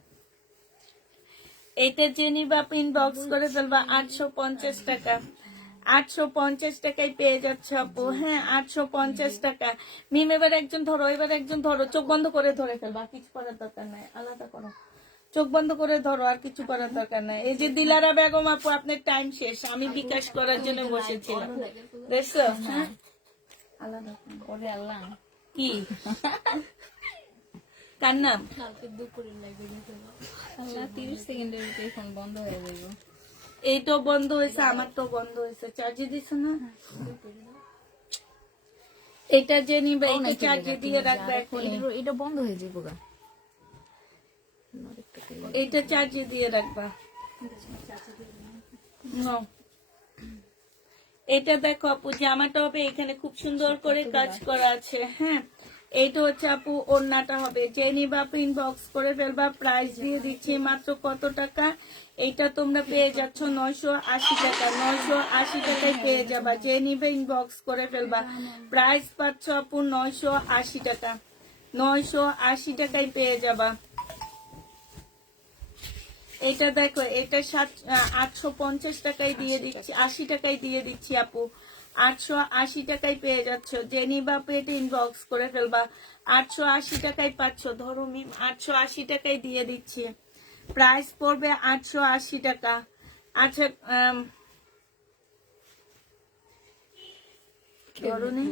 এটা যে নিবা ইনবক্স করে ফেলবা। 850 টাকা, 850 টাকায় পেয়ে যাচ্ছে আপু। হ্যাঁ 850 টাকা। মিম এবার একজন ধরো, এবার একজন ধরো, চোখ বন্ধ করে ধরে ফেলবা, আর কিছু করার দরকার নাই, আলাদা করো, চোখ বন্ধ করে ধরো, আর কিছু করার দরকার নাই। এই যে দিলারা বেগম আপু, আপনার টাইম শেষ, আমি বিকাশ করার জন্য বসেছিলাম, দেখছো? হ্যাঁ আলাদা করো। ওরে আল্লাহ, কি কার নাম? আল্লাহ 30 সেকেন্ডের ভিতরে ফোন বন্ধ হয়ে যাবে। এইটাও বন্ধ হয়েছে, আমার তো বন্ধ হয়েছে, চার্জে দিছে না। এটা যে নিবে এটা চার্জে দিয়ে রাখবে এখন, এটা বন্ধ হয়ে যাবে গা। এটা চার্জে দিয়ে রাখবা। নাও। এটা দেখো আপু, জামাটা হবে এখানে খুব সুন্দর করে কাজ করা আছে। হ্যাঁ এইটা হচ্ছে আপু ওড়নাটা হবে, যে নিবা আপু ইনবক্স করে ফেলবা। প্রাইস দিয়ে দিচ্ছি মাত্র কত টাকা? এইটা তোমরা পেয়ে যাচ্ছ 980 টাকা, 980 টাকায় পেয়ে যাবা। যে নিবে ইনবক্স করে ফেলবা। প্রাইস পাচ্ছ আপু 980 টাকা, 980 টাকায় পেয়ে যাবা। এটা দেখো, এটা 850 টাকায় দিয়ে দিচ্ছি, 80 টাকায় দিয়ে দিচ্ছি আপু। 880 টাকায় পেয়ে যাচ্ছ, যে নিবা পেটে ইনবক্স করে ফেলবা। 880 টাকায় পাচ্ছ, ধরো মিম 880 টাকায় দিয়ে দিচ্ছি। প্রাইস পড়বে 880 টাকা। আচ্ছা ধরো নি,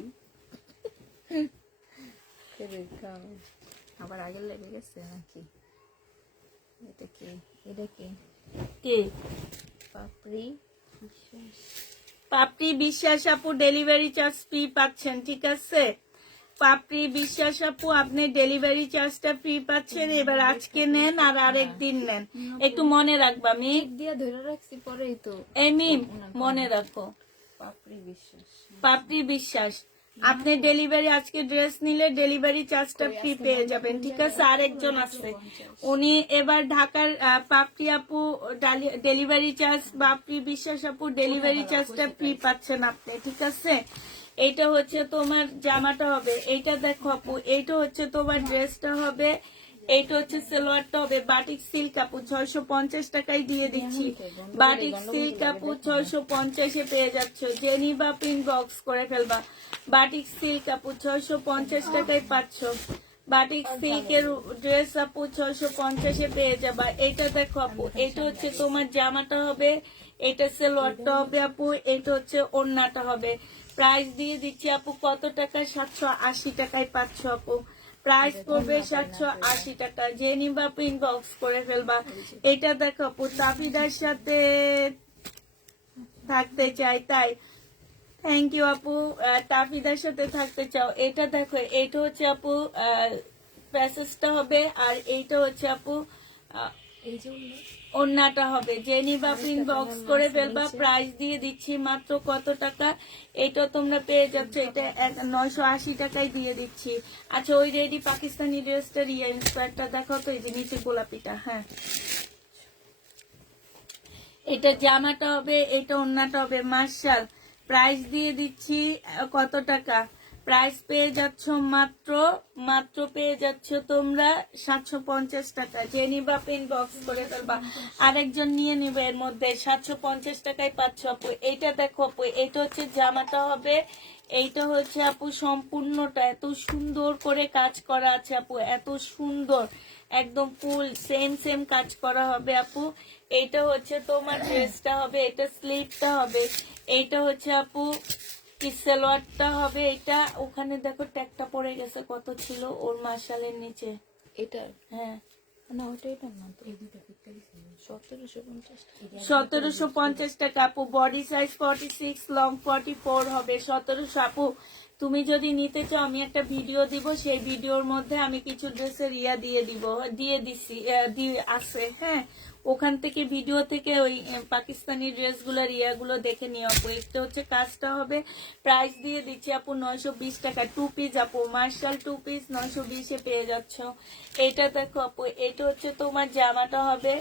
আবার আগে লেগে গেছে নাকি? এটা কি? এটা কি? কি পাপড়ি পাপড়ি বিশ্বাস আপু ডেলিভারি চার্জ ফ্রি পাচ্ছেন, ঠিক আছে? পাপড়ি বিশ্বাস আপু আপনি ডেলিভারি চার্জটা ফ্রি পাচ্ছেন। এবার আজকে নেন আর আরেকদিন নেন, একটু মনে রাখবা মিম। দিয়া ধরে রাখছি, পরেই তো এই মিম মনে রাখো, পাপড়ি বিশ্বাস। পাপড়ি বিশ্বাস আপনি ডেলিভারি আজকে ড্রেস নিলে ডেলিভারি চার্জটা ফ্রি পেয়ে যাবেন, ঠিক আছে? আরেকজন আছে উনি এবার ঢাকার পাপড়ি আপু ডেলিভারি চার্জ, পাপড়ি বিশ্বাস আপু ডেলিভারি চার্জটা ফ্রি পাচ্ছেন আপনি, ঠিক আছে? এইটা হচ্ছে তোমার জামাটা হবে, এইটা দেখো আপু, এইটা হচ্ছে তোমার ড্রেসটা হবে, এইটা হচ্ছে সালোয়ারটা হবে। বাটিক সিল্ক আপু 650 টাকায় দিয়ে দিচ্ছি। বাটিক সিল্ক আপু 650-এ পেয়ে যাচ্ছ, যে নিবা ইনবক্স করে ফেলবা। বাটিক সিল্ক আপু 650 টাকায় পাচ্ছ। বাটিক সিল্কের ড্রেস আপু 650-এ পেয়ে যাবা। এইটা দেখো আপু, এটা হচ্ছে তোমার জামাটা হবে, এটা সালোয়ারটা হবে আপু, এটা হচ্ছে ওড়নাটা হবে। প্রাইস দিয়ে দিচ্ছি আপু কত টাকা? 780 টাকায় পাচ্ছ আপু। প্রাইস পড়বে 780 টাকা, যে নিবা আপু ইনবক্স করে ফেলবা। এটা দেখো আপু, তাফিদার সাথে থাকতে চাই তাই, থ্যাংক ইউ আপু, তাফিদার সাথে থাকতে চাও। এটা দেখো, এইটা হচ্ছে আপু প্যাসেজটা হবে, আর এইটা হচ্ছে আপু এই যে ওড়নাটা হবে। যে নিবা ইনবক্স করে ফেলবা। প্রাইস দিয়ে দিচ্ছি মাত্র কত টাকা? এটা তোমরা পেয়ে যাচ্ছ, এটা 980 টাকায় দিয়ে দিচ্ছি। আচ্ছা ওই রেডি পাকিস্তানি ড্রেসটার ইন্সপায়ারটা দেখো তো, এই যে নিচে গোলাপিটা। হ্যাঁ এটা জামাটা হবে, এটা ওড়নাটা হবে। মার্শাল প্রাইস দিয়ে দিচ্ছি কত টাকা? প্রাইস পেয়ে যাচ্ছ মাত্র পেয়ে যাচ্ছ তোমরা 750 টাকা। যে নিবা ইনবক্স করে ফেলবা, আরেকজন নিয়ে নিবে এর মধ্যে। 750 টাকায় পাচ্ছ আপু। এইটা দেখো আপু, এইটা হচ্ছে জামাটা হবে, এইটা হচ্ছে আপু সম্পূর্ণটা এত সুন্দর করে কাজ করা আছে আপু, এত সুন্দর, একদম ফুল সেম কাজ করা হবে আপু। এইটা হচ্ছে তোমার ড্রেসটা হবে, এটা স্লিভটা হবে, এইটা হচ্ছে আপু কি সালোয়ারটা হবে। এটা ওখানে দেখো ট্যাগটা পড়ে গেছে, কত ছিল ওর মার্শালের নিচে। এটা হ্যাঁ না ওটা এটা না তো, এই দুটো ফিটটা দিছি 1750 টাকা। 1750 টাকা আপু। বডি সাইজ 46, লং 44 হবে। 1700 আপু। তুমি যদি নিতে চাও আমি একটা ভিডিও দিব, সেই ভিডিওর মধ্যে আমি কিছু ড্রেসের দিয়ে দিছি আছে, হ্যাঁ, ওখান থেকে ভিডিও থেকে ওই পাকিস্তানি ড্রেসগুলোর ইয়াগুলো দেখে নিও আপু। একটা হচ্ছে কাজটা হবে, প্রাইস দিয়ে দিচ্ছি আপু 920 টাকা। 2 পিস আপু, মার্শাল 2 পিস 920-এ পেয়ে যাচ্ছ। এটা দেখো আপু, এটা হচ্ছে তোমার জামাটা হবে,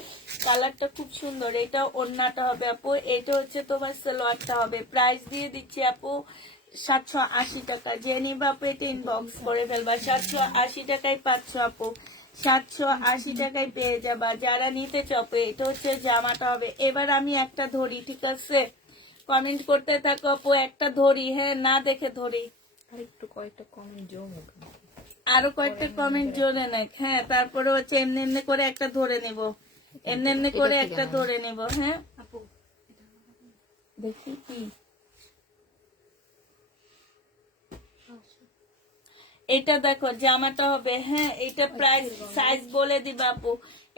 কালারটা খুব সুন্দর। এটা ওড়নাটা হবে আপু, এটা হচ্ছে তোমার সালোয়ারটা হবে। প্রাইস দিয়ে দিচ্ছি আপু 780 টাকা। যে নিবা আপু এটা ইনবক্স করে ফেলবা। 780 টাকায় পাচ্ছ আপু, 780 টাকায় পেয়ে যাবা যারা নিতে চাপে। এটা হচ্ছে জামাটা হবে। এবার আমি একটা ধরি, ঠিক আছে? কমেন্ট করতে থাকো আপু, একটা ধরি, হ্যাঁ, না দেখে ধরি। আর একটু কয়েকটা কমেন্ট যোগ হোক। আরো কয়েকটা কমেন্ট জোরে নেক, হ্যাঁ, তারপরে হচ্ছে এমনি এমনি করে একটা ধরে নেব, এমনি এমনি করে একটা ধরে নেব, হ্যাঁ। আপু দেখি কি এটা দেখো, জামাটা হবে, হ্যাঁ, এটা প্রাইস সাইজ বলে দিবা আপু।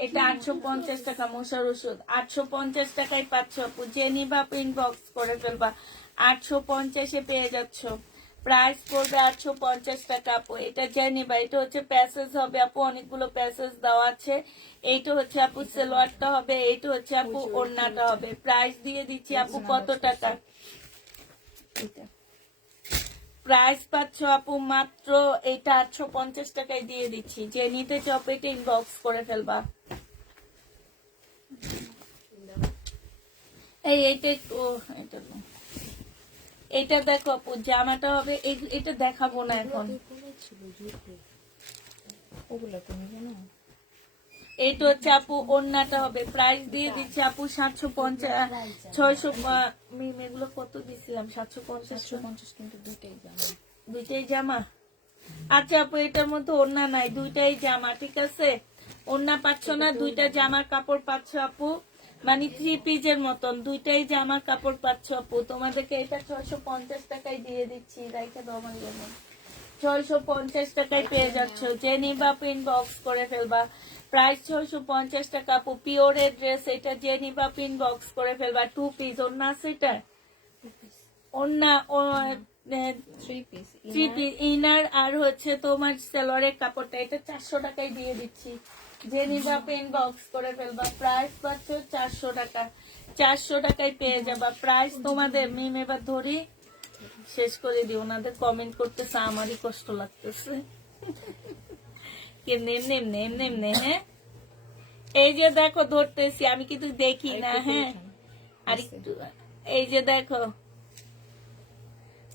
এটা 850 টাকা। মশার ওষুধ 850 টাকায় পাচ্ছ আপু। যে নিবা আপু ইনবক্স করে ফেলবা। 850-এ পেয়ে যাচ্ছ। প্রাইস পড়বে 850 টাকা আপু। এটা যে নিবা। এটা হচ্ছে প্যাসেজ হবে আপু, অনেকগুলো প্যাসেজ দেওয়া আছে। এইটা হচ্ছে আপু সালোয়ারটা হবে, এইটা হচ্ছে আপু ওড়নাটা হবে। প্রাইস দিয়ে দিচ্ছি আপু কত টাকা? এটা প্রাইস পাচ্ছ আপু মাত্র এটা 850 টাকায় দিয়ে দিচ্ছি। যে নিতে চাও এটা ইনবক্স করে ফেলবা। এইটা একটু এটা না। এটা দেখো আপু, জামাটা হবে, এটা দেখাবো না এখন। ওগুলো তুমি জানো? এটা হচ্ছে আপু ওড়নাটা হবে। প্রাইস দিয়ে দিচ্ছি আপু 750, 600, এগুলো কত দিছিলাম? 750। 750 কিন্তু দুইটাই জানো। দুইটাই জামা? আচ্ছা আপু, এটার মধ্যে ওড়না নাই, দুইটাই জামা, ঠিক আছে? ওড়না পাচ্ছ না, দুইটা জামার কাপড় পাচ্ছ আপু, মানে 3 পিসের মতন দুইটাই জামার কাপড় পাচ্ছ আপু। তোমাদেরকে এটা 650 টাকায় দিয়ে দিচ্ছি। রেখে দাও আমার জন্য। 650 টাকায় পেয়ে যাচ্ছ। যে নিবা আপু ইনবক্স করে ফেলবা। প্রাইস 650 টাকা আপু। পিওরের ড্রেস এটা। যে নিবা আপু ইনবক্স করে ফেলবা। 2 পিস ওড়না আছে এটা, ওড়না 3 পিস 3 পিস ইনার, আর হচ্ছে তোমার সালোয়ারের কাপড়টা। এটা 400 টাকায় দিয়ে দিচ্ছি। যে নিবা পেন বক্স করে ফেলবা। প্রাইস পাচ্ছ 400 টাকা। 400 টাকায় পেয়ে যাবা। প্রাইস তোমাদের মিম এবার ধরি শেষ করে দিই। ওনাদের কমেন্ট করতেছে, আমারই কষ্ট লাগতেছে। এমনি হ্যাঁ, এই যে দেখো ধরতেছি আমি, কিন্তু দেখি না, হ্যাঁ, আর একটু এই যে দেখো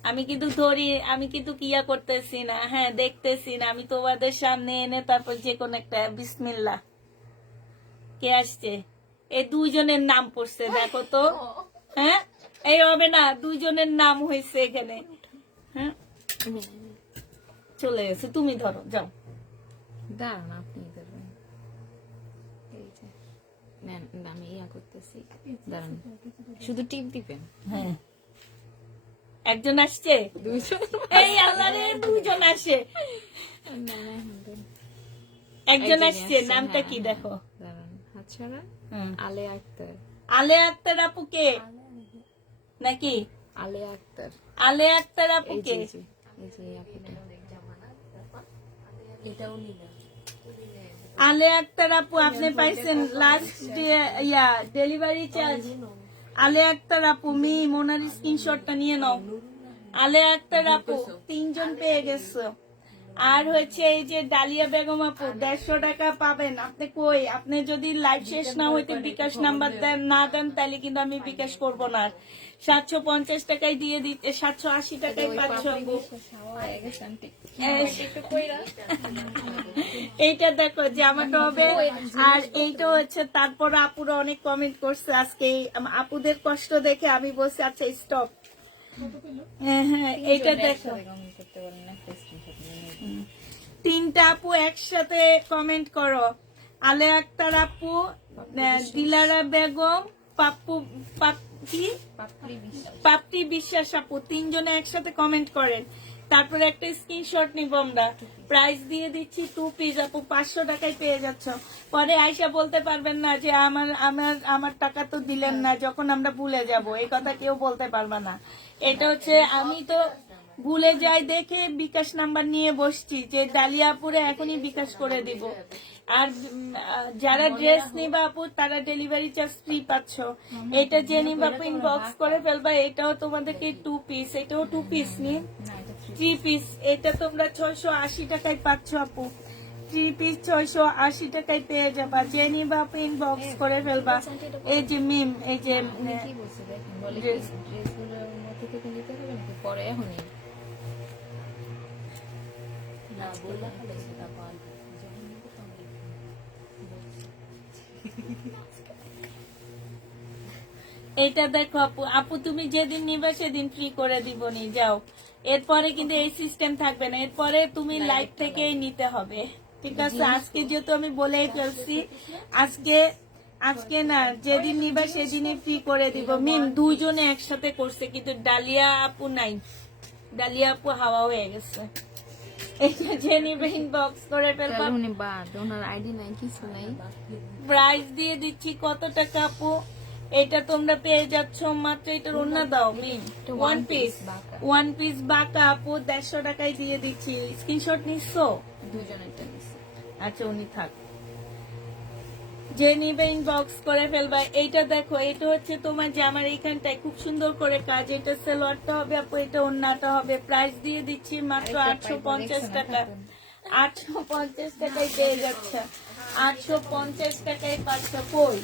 আমি কিন্তু ধরি, আমি কিন্তু কিয়া করতেছি না, হ্যাঁ, দেখতেছি না। আমি তোমাদের সামনে এনে তারপর যে কোনো একটা বিসমিল্লাহ। কে আসছে? এই দুইজনের নাম পড়ছে, দেখো তো, হ্যাঁ, এই হবে না, দুইজনের নাম হয়েছে এখানে, হ্যাঁ। চলে গেছে, তুমি ধরো, যাও। দাঁড়ান, আপনি ধরবেন। এই যে নেন, আমি ইয়া করতেছি, দাঁড়ান, শুধু টিপ দিবেন। হ্যাঁ, একজন আসছে, দুইজন। এই আল্লাহ রে, দুইজন আসে, না না, একজন আসছে, নামটা কি দেখো? দাঁড়ান, হাত ছাড়া। হুম। আলে আক্তার। আলে আক্তার আপু কে নাকি? আলে আক্তার। আলে আক্তার আপু এই কে? যে এই যে আপুটা। এটাও নিলাম। আলে আক্তার আপু, আপনি পাইছেন লাস্ট ডেলিভারি চার্জ? আলে আক্তার আপু, ওনার স্ক্রিনশটটা নিয়ে নাও। আলে আক্তার আপু 3 জন পেয়ে গেছো। আর হচ্ছে এই যে ডালিয়া বেগম আপু 150 টাকা পাবেন। আপনি কই? আপনি যদি লাইভ শেষ না হইতে বিকাশ নাম্বার না দেন তাহলে কিন্তু আমি বিকাশ করবো না। 750 টাকায় দিয়ে দিতে, 780 টাকায় পাচ্ছ আপু। এইটা দেখো, জামাটা হবে, আর এইটা হচ্ছে। তারপর আপুরা অনেক কমেন্ট করছে আজকে। আপুদের কষ্ট দেখে আমি বলছি আচ্ছা স্টপ। হ্যাঁ হ্যাঁ, এইটা দেখো, 3টা আপু একসাথে কমেন্ট করো। আলে আক্তার আপু, দিলারা বেগম, পাপড়ি বিশ্বাস আপু, 3 জনে একসাথে কমেন্ট করেন। তারপরে একটা স্ক্রিনশট নিব আমরা, প্রাইস দিয়ে দিচ্ছি 2 পিস আপু 500 টাকায় পেয়ে যাচ্ছ। পরে আয়সা বলতে পারবেন না যে আমার আমার আমার টাকা তো দিলেন না, যখন আমরা ভুলে যাব এই কথা কেউ বলতে পারবে না। এটা হচ্ছে আমি তো ভুলে যাই দেখে বিকাশ নাম্বার নিয়ে বসছি যে ডালিয়াপুরে এখনই বিকাশ করে দিব। আর যারা ড্রেস নিবা আপু তারা ডেলিভারি চার্জ ফ্রি পাচ্ছ। এটা যে নিবা আপু ইনবক্স করে ফেলবা, এটাও তোমাদেরকে 2 পিস, এটাও 2 পিস নি 3 পিস, এটা তোমরা 680 টাকায় পাচ্ছ আপু। 3 পিস 680 টাকায় পেয়ে যাবা, যে নিবা আপু ইনবক্স করে ফেলবা। এই যে মিম, এই যে কি বলছে দেখেন, বলে ড্রেসগুলোর মধ্যে থেকে নিতে হবে নাকি পরে এখনই না বললে হবে সেটা পাল যখন নিতে তখন এটা দেখো আপু, আপু তুমি যেদিন নিবা সেদিন ফ্রি করে দিব নি, যাও। এরপরে কিন্তু এই সিস্টেম থাকবে না, এরপরে তুমি লাইভ থেকেই নিতে হবে, ঠিক আছে? আজকে যেহেতু আমি বলেই ফেলছি, আজকে না, যেদিন নিবা সেদিনই ফ্রি করে দিব। মিম দুইজনে একসাথে করছে, কিন্তু ডালিয়া আপু নাই, ডালিয়া আপু হাওয়া হয়ে গেছে। এটা যে নিবে ইনবক্স করে ফেলবা। উনি বাদ ওনার আইডি নাই কিছু নাই। প্রাইস দিয়ে দিচ্ছি কত টাকা আপু, এটা তোমরা পেয়ে যাচ্ছ মাত্র, এটার অন্য দাও মিম, 1 পিস বাঁকা আপু 150 টাকায় দিয়ে দিচ্ছি। স্ক্রিনশট নিচ্ছো? দুজনেরটা নিছে। আচ্ছা উনি থাক, যে নিবে ইনবক্স করে ফেলবা। এইটা দেখো, এটা হচ্ছে তোমার জামার এইখানটায় খুব সুন্দর করে কাজ, এটা সালোয়ারটা হবে আপু, এটা ওন্নাটা হবে। প্রাইস দিয়ে দিচ্ছি মাত্র 850 টাকা, 850 টাকায় পেয়ে যাচ্ছে, 850 টাকায় পাচ্ছ। কই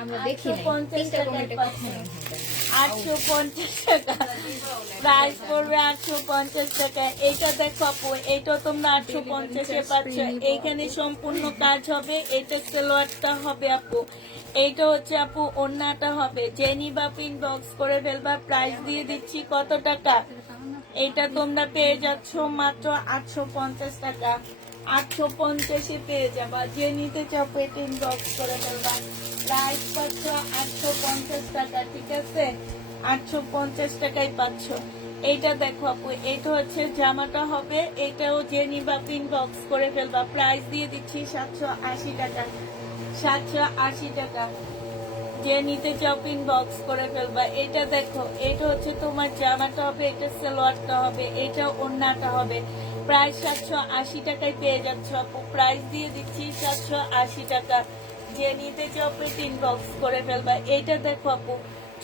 আমরা দেখি 850 টাকায় পাচ্ছ, 850 টাকা প্রাইস পড়বে, 850 টাকা। এইটা দেখো আপু, এইটা তোমরা 850 এ পাচ্ছ, এইখানে সম্পূর্ণ কাজ হবে, এটা সালোয়ারটা হবে আপু, এইটা হচ্ছে আপু ওন্নাটা হবে। জেনি বাপ ইনবক্স করে ফেলবা। প্রাইস দিয়ে দিচ্ছি কত টাকা, এটা তোমরা পেয়ে যাচ্ছ মাত্র 850 টাকা, 850 এ পেয়ে যাবা। যে নিতে চাও পেট ইনবক্স করে ফেলবা। প্রাইস পাচ্ছ 850 টাকা, ঠিক আছে? 850 টাকায় পাচ্ছ। এইটা দেখো আপু, এটা হচ্ছে জামাটা হবে, এটাও যে নিবা ইনবক্স করে ফেলবা। প্রাইস দিয়ে দিচ্ছি 780 টাকা, 780 টাকা। যে নিতে চাও ইনবক্স করে ফেলবা। এটা দেখো, এটা হচ্ছে তোমার জামাটা হবে, এটা সালোয়ারটা হবে, এটা ওড়নাটা হবে। প্রাইস 780 টাকায় পেয়ে যাচ্ছ আপু। প্রাইস দিয়ে দিচ্ছি 780 টাকা। যে নিতে চাও ইনবক্স করে ফেলবা। এইটা দেখো আপু,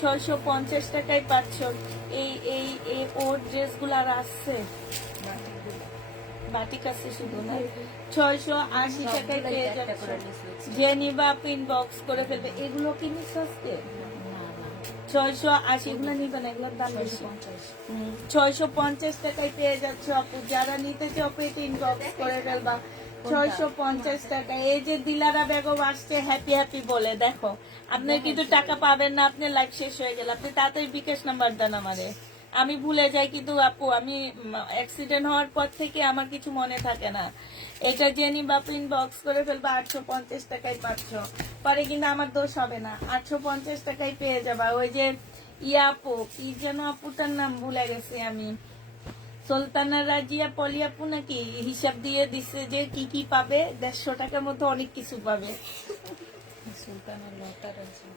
650 টাকায় পাচ্ছ। এই এই এই ওর ড্রেসগুলো আর আসছে, বাটিক আছে শুধু না, 680 টাকায় পেয়ে যাচ্ছ। যে নিবা ইনবক্স করে ফেলবে। এগুলো কি মিস আজকে 680, এগুলো নিবে না, এগুলোর দাম বেশি। 650 টাকায় পেয়ে যাচ্ছ আপু। যারা নিতে চাও পেটে ইনবক্স করে ফেলবা। 650 টাকা। এই যে দিলারা বেগম আসছে হ্যাপি হ্যাপি বলে, দেখো আপনার কিন্তু টাকা পাবেন না, আপনার লাইফ শেষ হয়ে গেল। আপনি তাড়াতাড়ি বিকাশ নাম্বার দেন আমারে, আমি ভুলে যাই কিন্তু আপু, আমি অ্যাক্সিডেন্ট হওয়ার পর থেকে আমার কিছু মনে থাকে না। এটা জেনি বাপু ইনবক্স করে ফেলবা। 850 টাকায় পাচ্ছ, পরে কিন্তু আমার দোষ হবে না, 850 টাকায় পেয়ে যাবা। ওই যে ইয়া আপু, কি যেন আপুটার নাম ভুলে গেছি আমি, সুলতানা রাজিয়া পলি আপু নাকি, হিসাব দিয়ে দিচ্ছে যে কি কি পাবে, 150 টাকার মধ্যে অনেক কিছু পাবে।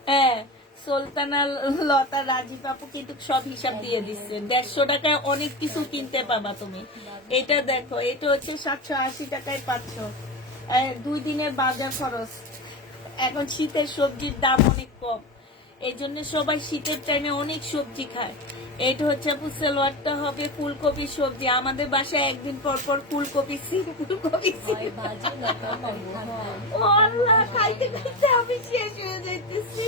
হ্যাঁ, সুলতানা লতা রাজীব আপু কিন্তু সব হিসাব দিয়ে দিচ্ছে, 150 টাকায় অনেক কিছু কিনতে পাবা তুমি। এটা দেখো, এটা হচ্ছে 780 টাকায় পাচ্ছ। 2 দিনের বাজার খরচ। এখন শীতের সবজির দাম অনেক কম, এই জন্য সবাই শীতের টাইমে অনেক সবজি খায়। এটা হচ্ছে আপু সালোয়ারটা হবে ফুলকপি সবজি। আমাদের বাসায় একদিন পর পর ফুলকপি খাইতে খাইতে আমি শেষ হয়ে যাইতেছি।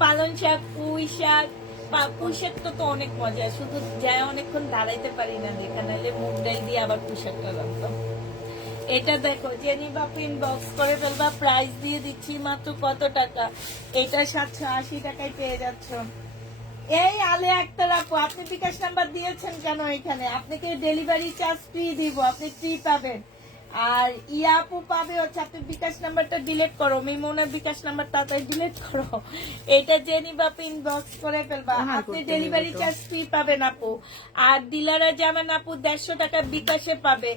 পালং শাক, পুঁই শাক, পুঁই শাকটা তো অনেক মজা, শুধু যায় অনেকক্ষণ দাঁড়াইতে পারি না, দেখা নাহলে মুগ ডাল দিয়ে আবার পুঁই শাকটা রাখতাম। এটা দেখো, জেনি বাপু ইনবক্স করে ফেলবা। প্রাইস দিয়ে দিচ্ছি মাত্র কত টাকা, এটা 780 টাকায় পেয়ে যাচ্ছ। এই আলে একটা আপু, আপনি বিকাশ নাম্বার দিয়েছেন কেন এখানে? আপনাকে ডেলিভারি চার্জ ফ্রি দিব, আপনি ফ্রি পাবেন। আর ইয়া আপু পাবে হচ্ছে আপনি বিকাশ নাম্বারটা ডিলিট করো, মিমোনার বিকাশ নাম্বার তাড়াতাড়ি ডিলিট করো, এটা জেনি বাপু ইনবক্স করে ফেলবা। আপনি ডেলিভারি চার্জ ফ্রি পাবেন আপু। আর ডিলাররা যেমন আপু 150 টাকা বিকাশে পাবে।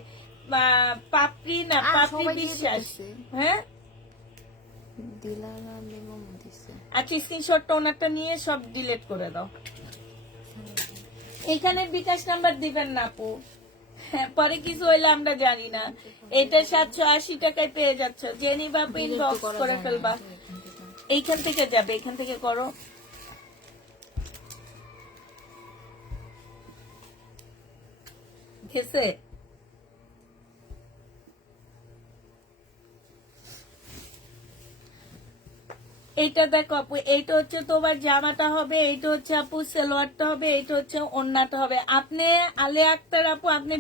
পাপড়ি না পাপড়ি বিশ্বাস, হ্যাঁ দিলারা মেমো দিছে। আচ্ছা স্ক্রিনশটটা ওনারটা নিয়ে সব ডিলিট করে দাও। এখানে বিকাশ নাম্বার দিবেন না আপু, হ্যাঁ পরে কিছু হইলে আমরা জানি না। এটা 780 টাকায় পেয়ে যাচ্ছ, জেনি বাপু ইনবক্স করে ফেলবা। এইখান থেকে যাবে, এখান থেকে করো। গেছে? এইটা দেখো আপু, এইটা হচ্ছে তোমার জামাটা হবে, এইটা হচ্ছে আপু সালোয়ারটা হবে, এইটা হচ্ছে ওড়নাটা হবে। আপনি আলিয়া আক্তার আপু আপনি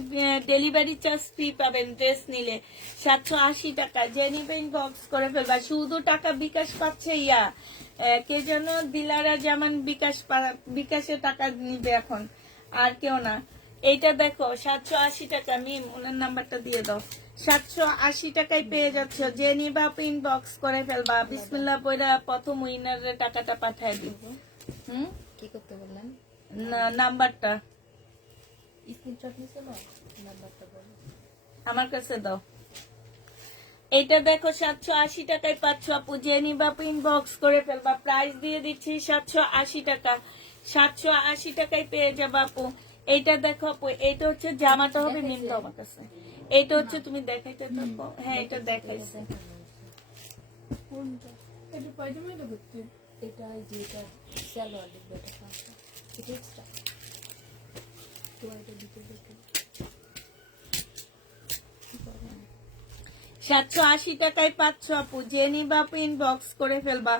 ডেলিভারি চার্জ ফ্রি পাবেন ড্রেস নিলে 780 টাকা। জেনিবেন বক্স করে ফেলবা। শুধু টাকা বিকাশ পাচ্ছে ইয়া কে যেন দিলারা যেমন বিকাশে টাকা নিবে এখন, আর কেউ না। এইটা দেখো 780 টাকা, মিম ওনার নাম্বারটা দিয়ে দাও। 780 টাকায় পেয়ে যাচ্ছ, যে নিবা আপু ইনবক্স করে ফেলবা। বিসমিল্লাহ পয়রা প্রথম উইনারের টাকাটা পাঠায় দিব। কি করতে বললেন? না নাম্বারটা স্ক্রিনশট নিছে না, নাম্বারটা বলো আমার কাছে দাও। এটা দেখো 780 টাকায় পাচ্ছ আপু, যে নিবা আপু ইনবক্স করে ফেলবা। প্রাইস দিয়ে দিচ্ছি 780 টাকা। 780 টাকায় পেয়ে যাবা আপু। এইটা দেখো আপু, এইটা হচ্ছে জামাটা হবে, মিম দাও আমার কাছে। এইটা হচ্ছে তুমি দেখাইতে থাকো, হ্যাঁ এটা দেখাইছে। এটা পায়জামা এটা করতে এটা যেটা সালোয়ার দেখবে, এটা কাঁচা, এটা এক্সট্রা তো এটা দিতে দেখো 780 টাকায় পাচ্ছ আপু, যে নিবা আপু ইনবক্স করে ফেলবা।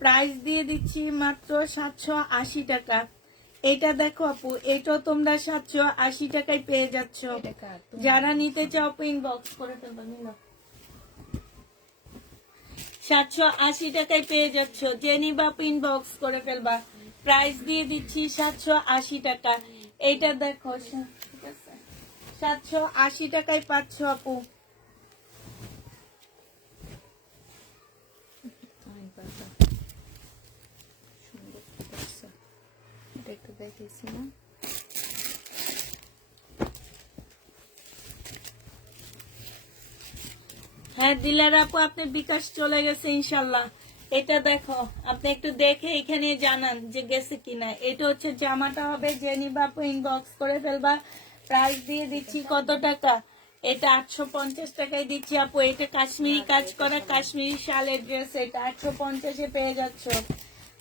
প্রাইস দিয়ে দিচ্ছি মাত্র 780 টাকা। এটা দেখো আপু, এটাও তোমরা 780 টাকায় পেয়ে যাচ্ছ। এটা কার? যারা নিতে চাও আপু ইনবক্স করে ফেলবা। নিল 780 টাকায় পেয়ে যাচ্ছ, যে নিবা আপু ইনবক্স করে ফেলবা। প্রাইস দিয়ে দিচ্ছি 780 টাকা। এইটা দেখো ঠিক আছে 780 টাকায় পাচ্ছ আপু। আমি পাতা সুন্দর করছে, এটা একটু দেখাইছি না? হ্যাঁ দিলার আপু আপনার বিকাশ চলে গেছে ইনশাল্লাহ। এটা দেখো আপনি একটু দেখে এখানে জানান যে গেছে কিনা। এটা হচ্ছে জামাটা হবে, যে নিবা আপু ইনবক্স করে ফেলবা। প্রাইস দিয়ে দিচ্ছি কত টাকা? এটা 850 টাকায় দিচ্ছি আপু। এটা কাশ্মীরি কাজ করা কাশ্মীরি শালের ড্রেস, এটা 850-এ পেয়ে যাচ্ছ।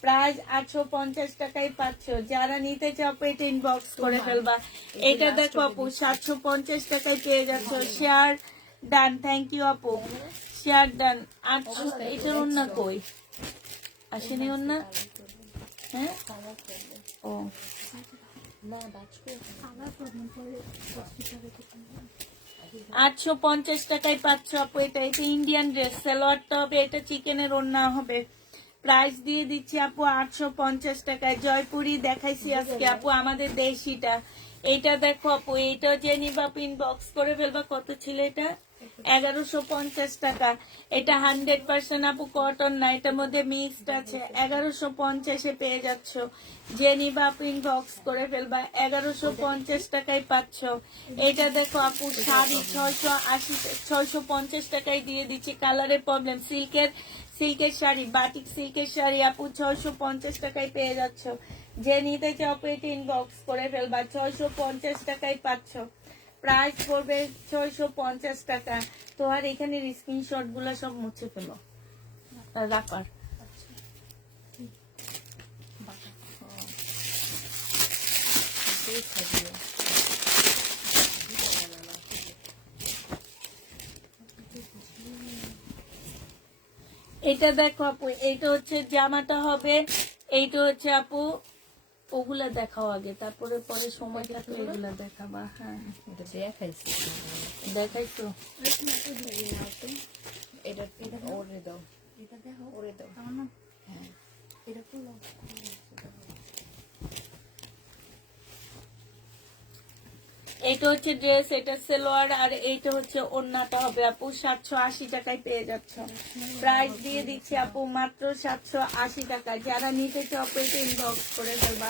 প্রাইস 850 টাকায় পাচ্ছ। যারা নিতে চাও আপু এটা ইনবক্স করে ফেলবা। এটা দেখো আপু 750 টাকায় পেয়ে যাচ্ছ। শেয়ার ডান, থ্যাংক ইউ আপু, শেয়ার ডান। 800 এটার অন্য কই আসেনি অন্য? হ্যাঁ ও না বাজকো আবার প্রবলেম করে 850 টাকায় পাচ্ছ আপু। এটা এটা ইন্ডিয়ান ড্রেস, সালোয়ারটা হবে, এটা চিকেনের ওড়না হবে। প্রাইস দিয়ে দিচ্ছি আপু 850 টাকায়। জয়পুরি দেখাইছি আজকে আপু আমাদের দেশিটা। এটা দেখো আপু, এইটা যে নিবা আপু ইনবক্স করে ফেলবা। কত ছিল এটা? 1150 টাকা। এটা 100% আপু কটন না, এটার মধ্যে মিক্সড আছে। 1150-এ পেয়ে যাচ্ছ, যে নিবা আপু ইনবক্স করে ফেলবা। 1150 টাকায় পাচ্ছ। এটা দেখো আপু শাড়ি 650 টাকায় দিয়ে দিচ্ছি। কালারের প্রবলেম, সিল্কের শাড়ি, বাটিক সিল্কের শাড়ি আপু 650 টাকায় পেয়ে যাচ্ছ। যে নিতে চাও পেটে ইনবক্স করে ফেলবা। 650 টাকায় পাচ্ছ। প্রাইস পড়বে 650 টাকা। তো আর এখানের স্ক্রিনশট গুলো সব মুছে ফেলো রাখার। এটা দেখো আপু, এইটা হচ্ছে জামাটা হবে, এইটা হচ্ছে আপু। ওগুলা দেখাও আগে, তারপরে পরে সময় থাকলে এগুলা দেখাবা। হ্যাঁ এটা দেখাইছি, দেখাইছো। এটা ওরে দাও, এটা দেখো ওরে দাও। আমার না হ্যাঁ এটা খুলো। এটা হচ্ছে ড্রেস, এটা সেলোয়ার, আর এইটা হচ্ছে ওড়নাটা হবে আপু 780 টাকায় পেয়ে যাচ্ছ। প্রাইস দিয়ে দিচ্ছি আপু মাত্র 780 টাকা। যারা নিতে চাও পেটে ইনবক্স করে ফেলবা।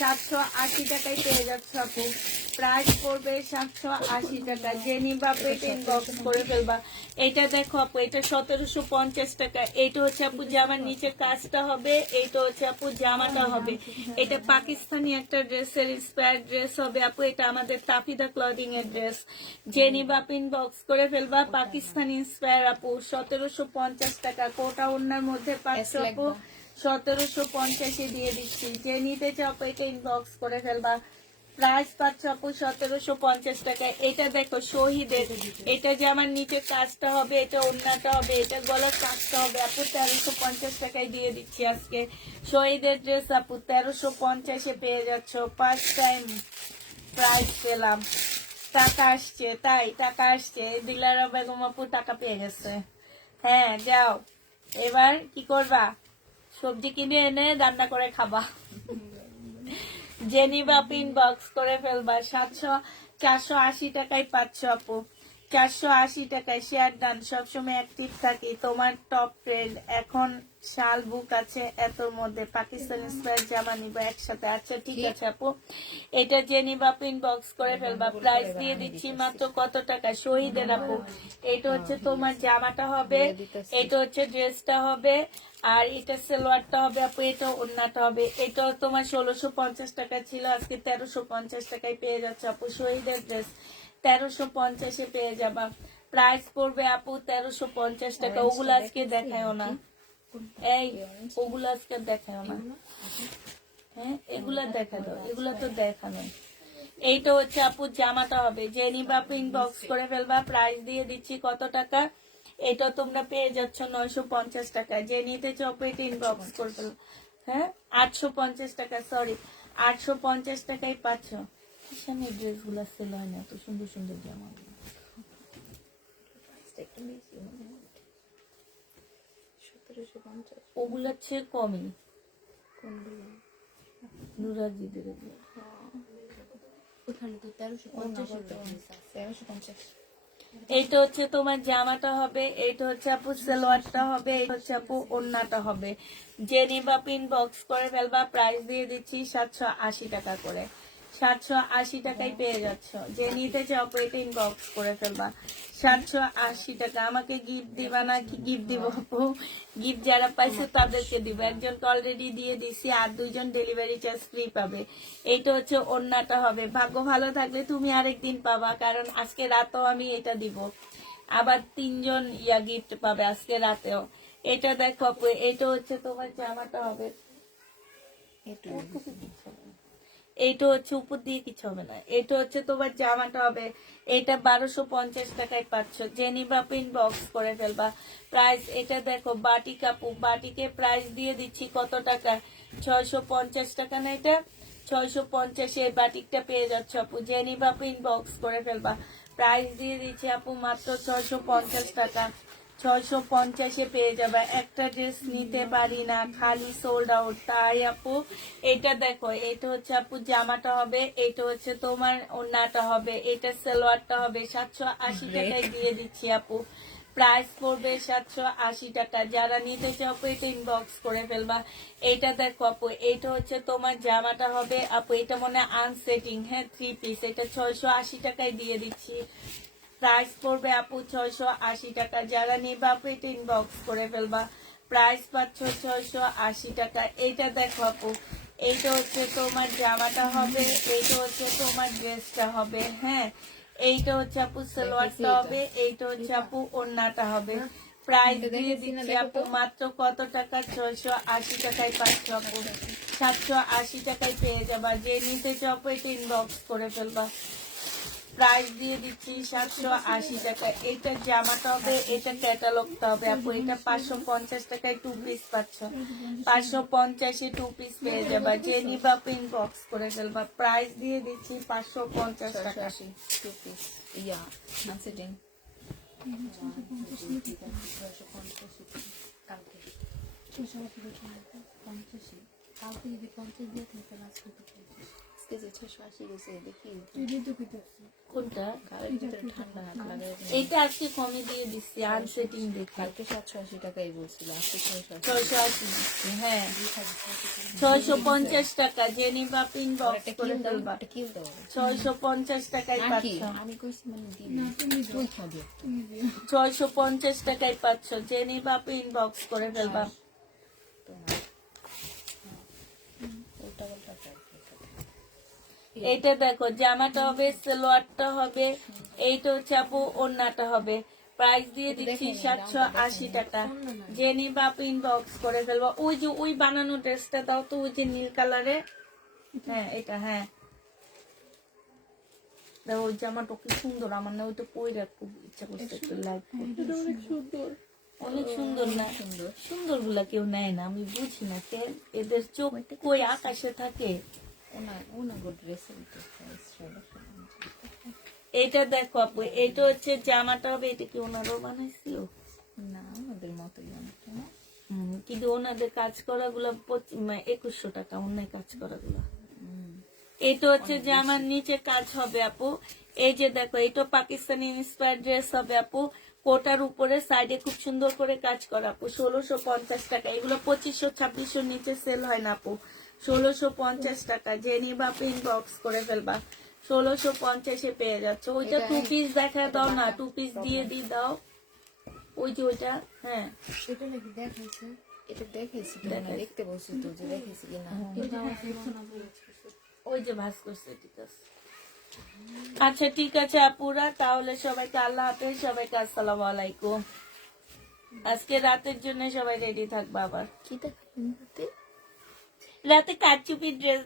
780 টাকায় পেয়ে যাচ্ছ আপু। প্রাইস পড়বে 780 টাকা। যে নিবা পেটে ইনবক্স করে ফেলবা। এটা দেখো আপু, এটা 1750 টাকা। এইটা হচ্ছে আপু জামার নিচে কাজটা হবে, এইটা হচ্ছে আপু জামাটা হবে। এটা পাকিস্তানি একটা ড্রেসের ইন্সপায়ার ড্রেস হবে আপু। এটা আমাদের তাফিদা ক্লদিং এর ড্রেস। যে নিবা ইনবক্স করে ফেলবা। পাকিস্তানি ইন্সপায়ার আপু 1750 টাকা। কোটা ওড়নার মধ্যে পাচ্ছ আপু 1750 দিয়ে দিচ্ছি। যে নিতে চাও এটা ইনবক্স করে ফেলবা। প্রাইস পাচ্ছ আপু 1750 টাকায়। এটা দেখো শহীদের, এটা যে আমার নিচে কাজটা হবে, এটা ওড়নাটা হবে, এটা গলার কাজটা হবে আপু 1350 টাকায় দিয়ে দিচ্ছি আজকে। শহীদের ড্রেস আপু 1350 পেয়ে যাচ্ছ। ফার্স্ট টাইম প্রাইস পেলাম। টাকা আসছে, তাই টাকা আসছে। ডিলার বেগম আপু টাকা পেয়ে গেছে। হ্যাঁ যাও, এবার কি করবা? সবজি কিনে এনে রান্না করে খাবা। জেনিবা পিন বক্স করে ফেলবা। 480 টাকায় পাচ্ছ আপু। 480 টাকায়। শেয়ার ডান, সবসময় অ্যাক্টিভ থাকি। তোমার টপ ট্রেন্ড এখন শাল বুক আছে এতর মধ্যে। পাকিস্তানি স্পেস জামা নিবা একসাথে। আচ্ছা ঠিক আছে আপু, এটা জেনিবা পিন বক্স করে ফেলবা। প্রাইস দিয়ে দিচ্ছি মাত্র কত টাকা? শহীদের আপু, এটা হচ্ছে তোমার জামাটা হবে, এটা হচ্ছে ড্রেসটা হবে, আর এটা সালোয়ারটা হবে আপু, এটা ওড়নাটা হবে। এটা তোমার 1650 টাকা ছিল, আজকে 1350 টাকায় পেয়ে যাচ্ছে আপু। শহীদের ড্রেস 1350 পেয়ে যাবা। প্রাইস পড়বে আপু 1350 টাকা। ওগুলো আজকে দেখায়ও না, এই ওগুলো আজকে দেখায়ও না। হ্যাঁ এগুলা দেখা দাও, এগুলা তো দেখানো। এইটা হচ্ছে আপু জামাটা হবে। যে নিবা আপু ইনবক্স করে ফেলবা। প্রাইস দিয়ে দিচ্ছি কত টাকা? এটা তোমরা পেয়ে যাচ্ছ 950 টাকা। যে নিতে চাও এটা ইনবক্স করে ফেলবা। হ্যাঁ 850 টাকা, সরি 850 টাকায় পাচ্ছ। কিষানের ড্রেস গুলা সেল হয় না, এত সুন্দর সুন্দর জামা। ওগুলোর চেয়ে কমই নুরাজিদের। ওখানে তো 1350 এইটা হচ্ছে তোমার জামাটা হবে, এইটা হচ্ছে আপু সালোয়ারটা হবে, এইটা হচ্ছে আপু ওড়নাটা হবে। যে নিবা পিন বক্স করে ফেলবা। প্রাইস দিয়ে দিচ্ছি 780 টাকা করে। 780 টাকায় পেয়ে যাচ্ছ। যে নিতে চাও এটা ইনবক্স করে ফেলবা। 780 টাকা। আমাকে গিফট দিবা না? কি গিফট দিব আপু? গিফট যারা পাইছে তাদেরকে দিব। একজনকে অলরেডি দিয়ে দিছি, আর 2জন ডেলিভারি চার্জ ফ্রি পাবে। এইটা হচ্ছে ওড়নাটা হবে। ভাগ্য ভালো থাকলে তুমি আরেকদিন পাবা, কারণ আজকে রাতেও আমি এটা দিব। আবার 3জন গিফট পাবে আজকে রাতেও। এটা দেখো আপু, এটা হচ্ছে তোমার জামাটা হবে। এইটা হচ্ছে উপর দিয়ে কিছু হবে না। এটা হচ্ছে তোমার জামাটা হবে। এটা 1250 টাকায় পাচ্ছ। যে নিবা পিন বক্স করে ফেলবা। প্রাইস এটা দেখো বাটিক আপু, বাটিকে প্রাইস দিয়ে দিচ্ছি কত টাকা? 650 টাকা না? এটা 650 এই বাটিকটা পেয়ে যাচ্ছ আপু। যে নিবা পিন বক্স করে ফেলবা। প্রাইস দিয়ে দিচ্ছি আপু মাত্র 650 টাকা। 650 পেয়ে যাবে। একটা ড্রেস নিতে পারি না, খালি সোল্ড আউট। তাই আপু এটা দেখো, এটা হচ্ছে আপু জামাটা হবে, এটা হচ্ছে তোমার ওড়নাটা হবে, এটা সালোয়ারটা হবে। 780 টাকায় দিয়ে দিচ্ছি আপু। প্রাইস পড়বে 780 টাকা। যারা নিতে চাও এটা ইনবক্স করে ফেলবা। এইটা দেখো আপু, এইটা হচ্ছে তোমার জামাটা হবে আপু। এটা মনে আনসেটিং, হ্যাঁ 3 পিস। এটা 680 টাকায় দিয়ে দিচ্ছি। প্রাইস পড়বে আপু 680 টাকা। যারা নিবা আপু এটা ইনবক্স করে ফেলবা। প্রাইস পাচ্ছ 680 টাকা। এইটা দেখো আপু, এইটা হচ্ছে তোমার জামাটা হবে, এইটা হচ্ছে তোমার ড্রেসটা হবে। হ্যাঁ এইটা হচ্ছে আপু সালোয়ারটা হবে, এইটা হচ্ছে আপু ওড়নাটা হবে। প্রাইস দিয়ে দিচ্ছি আপু মাত্র কত টাকা? 680 টাকায় পাচ্ছ আপু। 780 টাকায় পেয়ে যাবা। যে নিতে চাও আপু এটা ইনবক্স করে ফেলবা। প্রাইস দিয়ে দিচ্ছি 780 টাকা। এটা জামাটা হবে, এটা ক্যাটালগটা হবে আপু। এটা 550 টাকায় 2 পিস পাচ্ছ। 550 2 পিস পেয়ে যাবা। যে নিবা পিন বক্স করে ফেলবা। প্রাইস দিয়ে দিচ্ছি 550 টাকা। 2 পিস ইয়া আনসেটিং। কালকে 50 কালকে যদি 50 দিয়ে থাকে আজকে তো 50 কেজি 680 গেছে দেখি তুই দিতে কইতাছিস কোনটা? গালের ভিতরে ঠান্ডা হাত লাগাই এইটা আজকে কমে দিয়ে দিচ্ছি আনসেটিং দেখে। কালকে 780 টাকাই বলছিল আজকে 680 680 দিচ্ছি, হ্যাঁ 650 টাকা যে নিবা পিন বক্স করে ফেলবা। একটা কিল দাও 650 টাকায় নাকি পাচ্ছ, আমি কইছি মানে দিই না তুমি তুই খাবে 650 টাকায় পাচ্ছ যে নিবা পিন বক্স করে ফেলবা। তো না উল্টা পাল্টা খাই এইটা দেখো জামাটা হবে, সালোয়ারটা হবে, এইটা হচ্ছে আপু ওড়নাটা হবে। প্রাইস দিয়ে দিচ্ছি 780 টাকা। যে নিবা পিন বক্স করে ফেলবা। ওই যে ওই বানানো ড্রেসটা দাও তো, ওই যে নীল কালারে, হ্যাঁ এটা, হ্যাঁ দেখো ওই জামাটা কি সুন্দর, আমার না ওইটা পরে খুব ইচ্ছা করছে একটু লাইক করতে। অনেক সুন্দর অনেক সুন্দর না? সুন্দর গুলা কেউ নেয় না, আমি বুঝি না কেন এদের চোখ কই আকাশে থাকে। ওনা গো ড্রেসের তো এইটা দেখো আপু, এইটা হচ্ছে জামাটা হবে, এটা কি ওনারও বানাইছিল? না আমাদের মতই অনেকটা না কিন্তু ওনাদের কাজ করা গুলা 2100 টাকা, অন্যায় কাজ করা গুলা। এটা হচ্ছে যে আমার নিচে কাজ হবে আপু। এই যে দেখো, এটা পাকিস্তানি ইন্সপায়ার ড্রেস হবে আপু। কোটার উপরে সাইডে খুব সুন্দর করে কাজ করা আপু। 1650 টাকা। এগুলো 2500-2600 নিচে সেল হয় না আপু। 1650 টাকা। যে নিবা পিন বক্স করে ফেলবা। 1650 পেয়ে যাচ্ছে। ওইটা 2 পিস দেখা দাও না, 2 পিস দিয়ে দাও। ওই যে ওইটা, হ্যাঁ এটা নাকি দেখাইছে এটা দেখেছি কিনা না দেখতে বলছি তো যে দেখেছি কিনা কিন্তু আমার দেখছো না বলেছে ওই যে ভাস করছে, ঠিক আছে। আচ্ছা ঠিক আছে আপুরা, তাহলে সবাইকে আল্লাহ হাফেজ, সবাইকে আসসালামু আলাইকুম। আজকে রাতের জন্য সবাই রেডি থাকবা আবার। কি দেখাবেন রাতে কারচুপির ড্রেস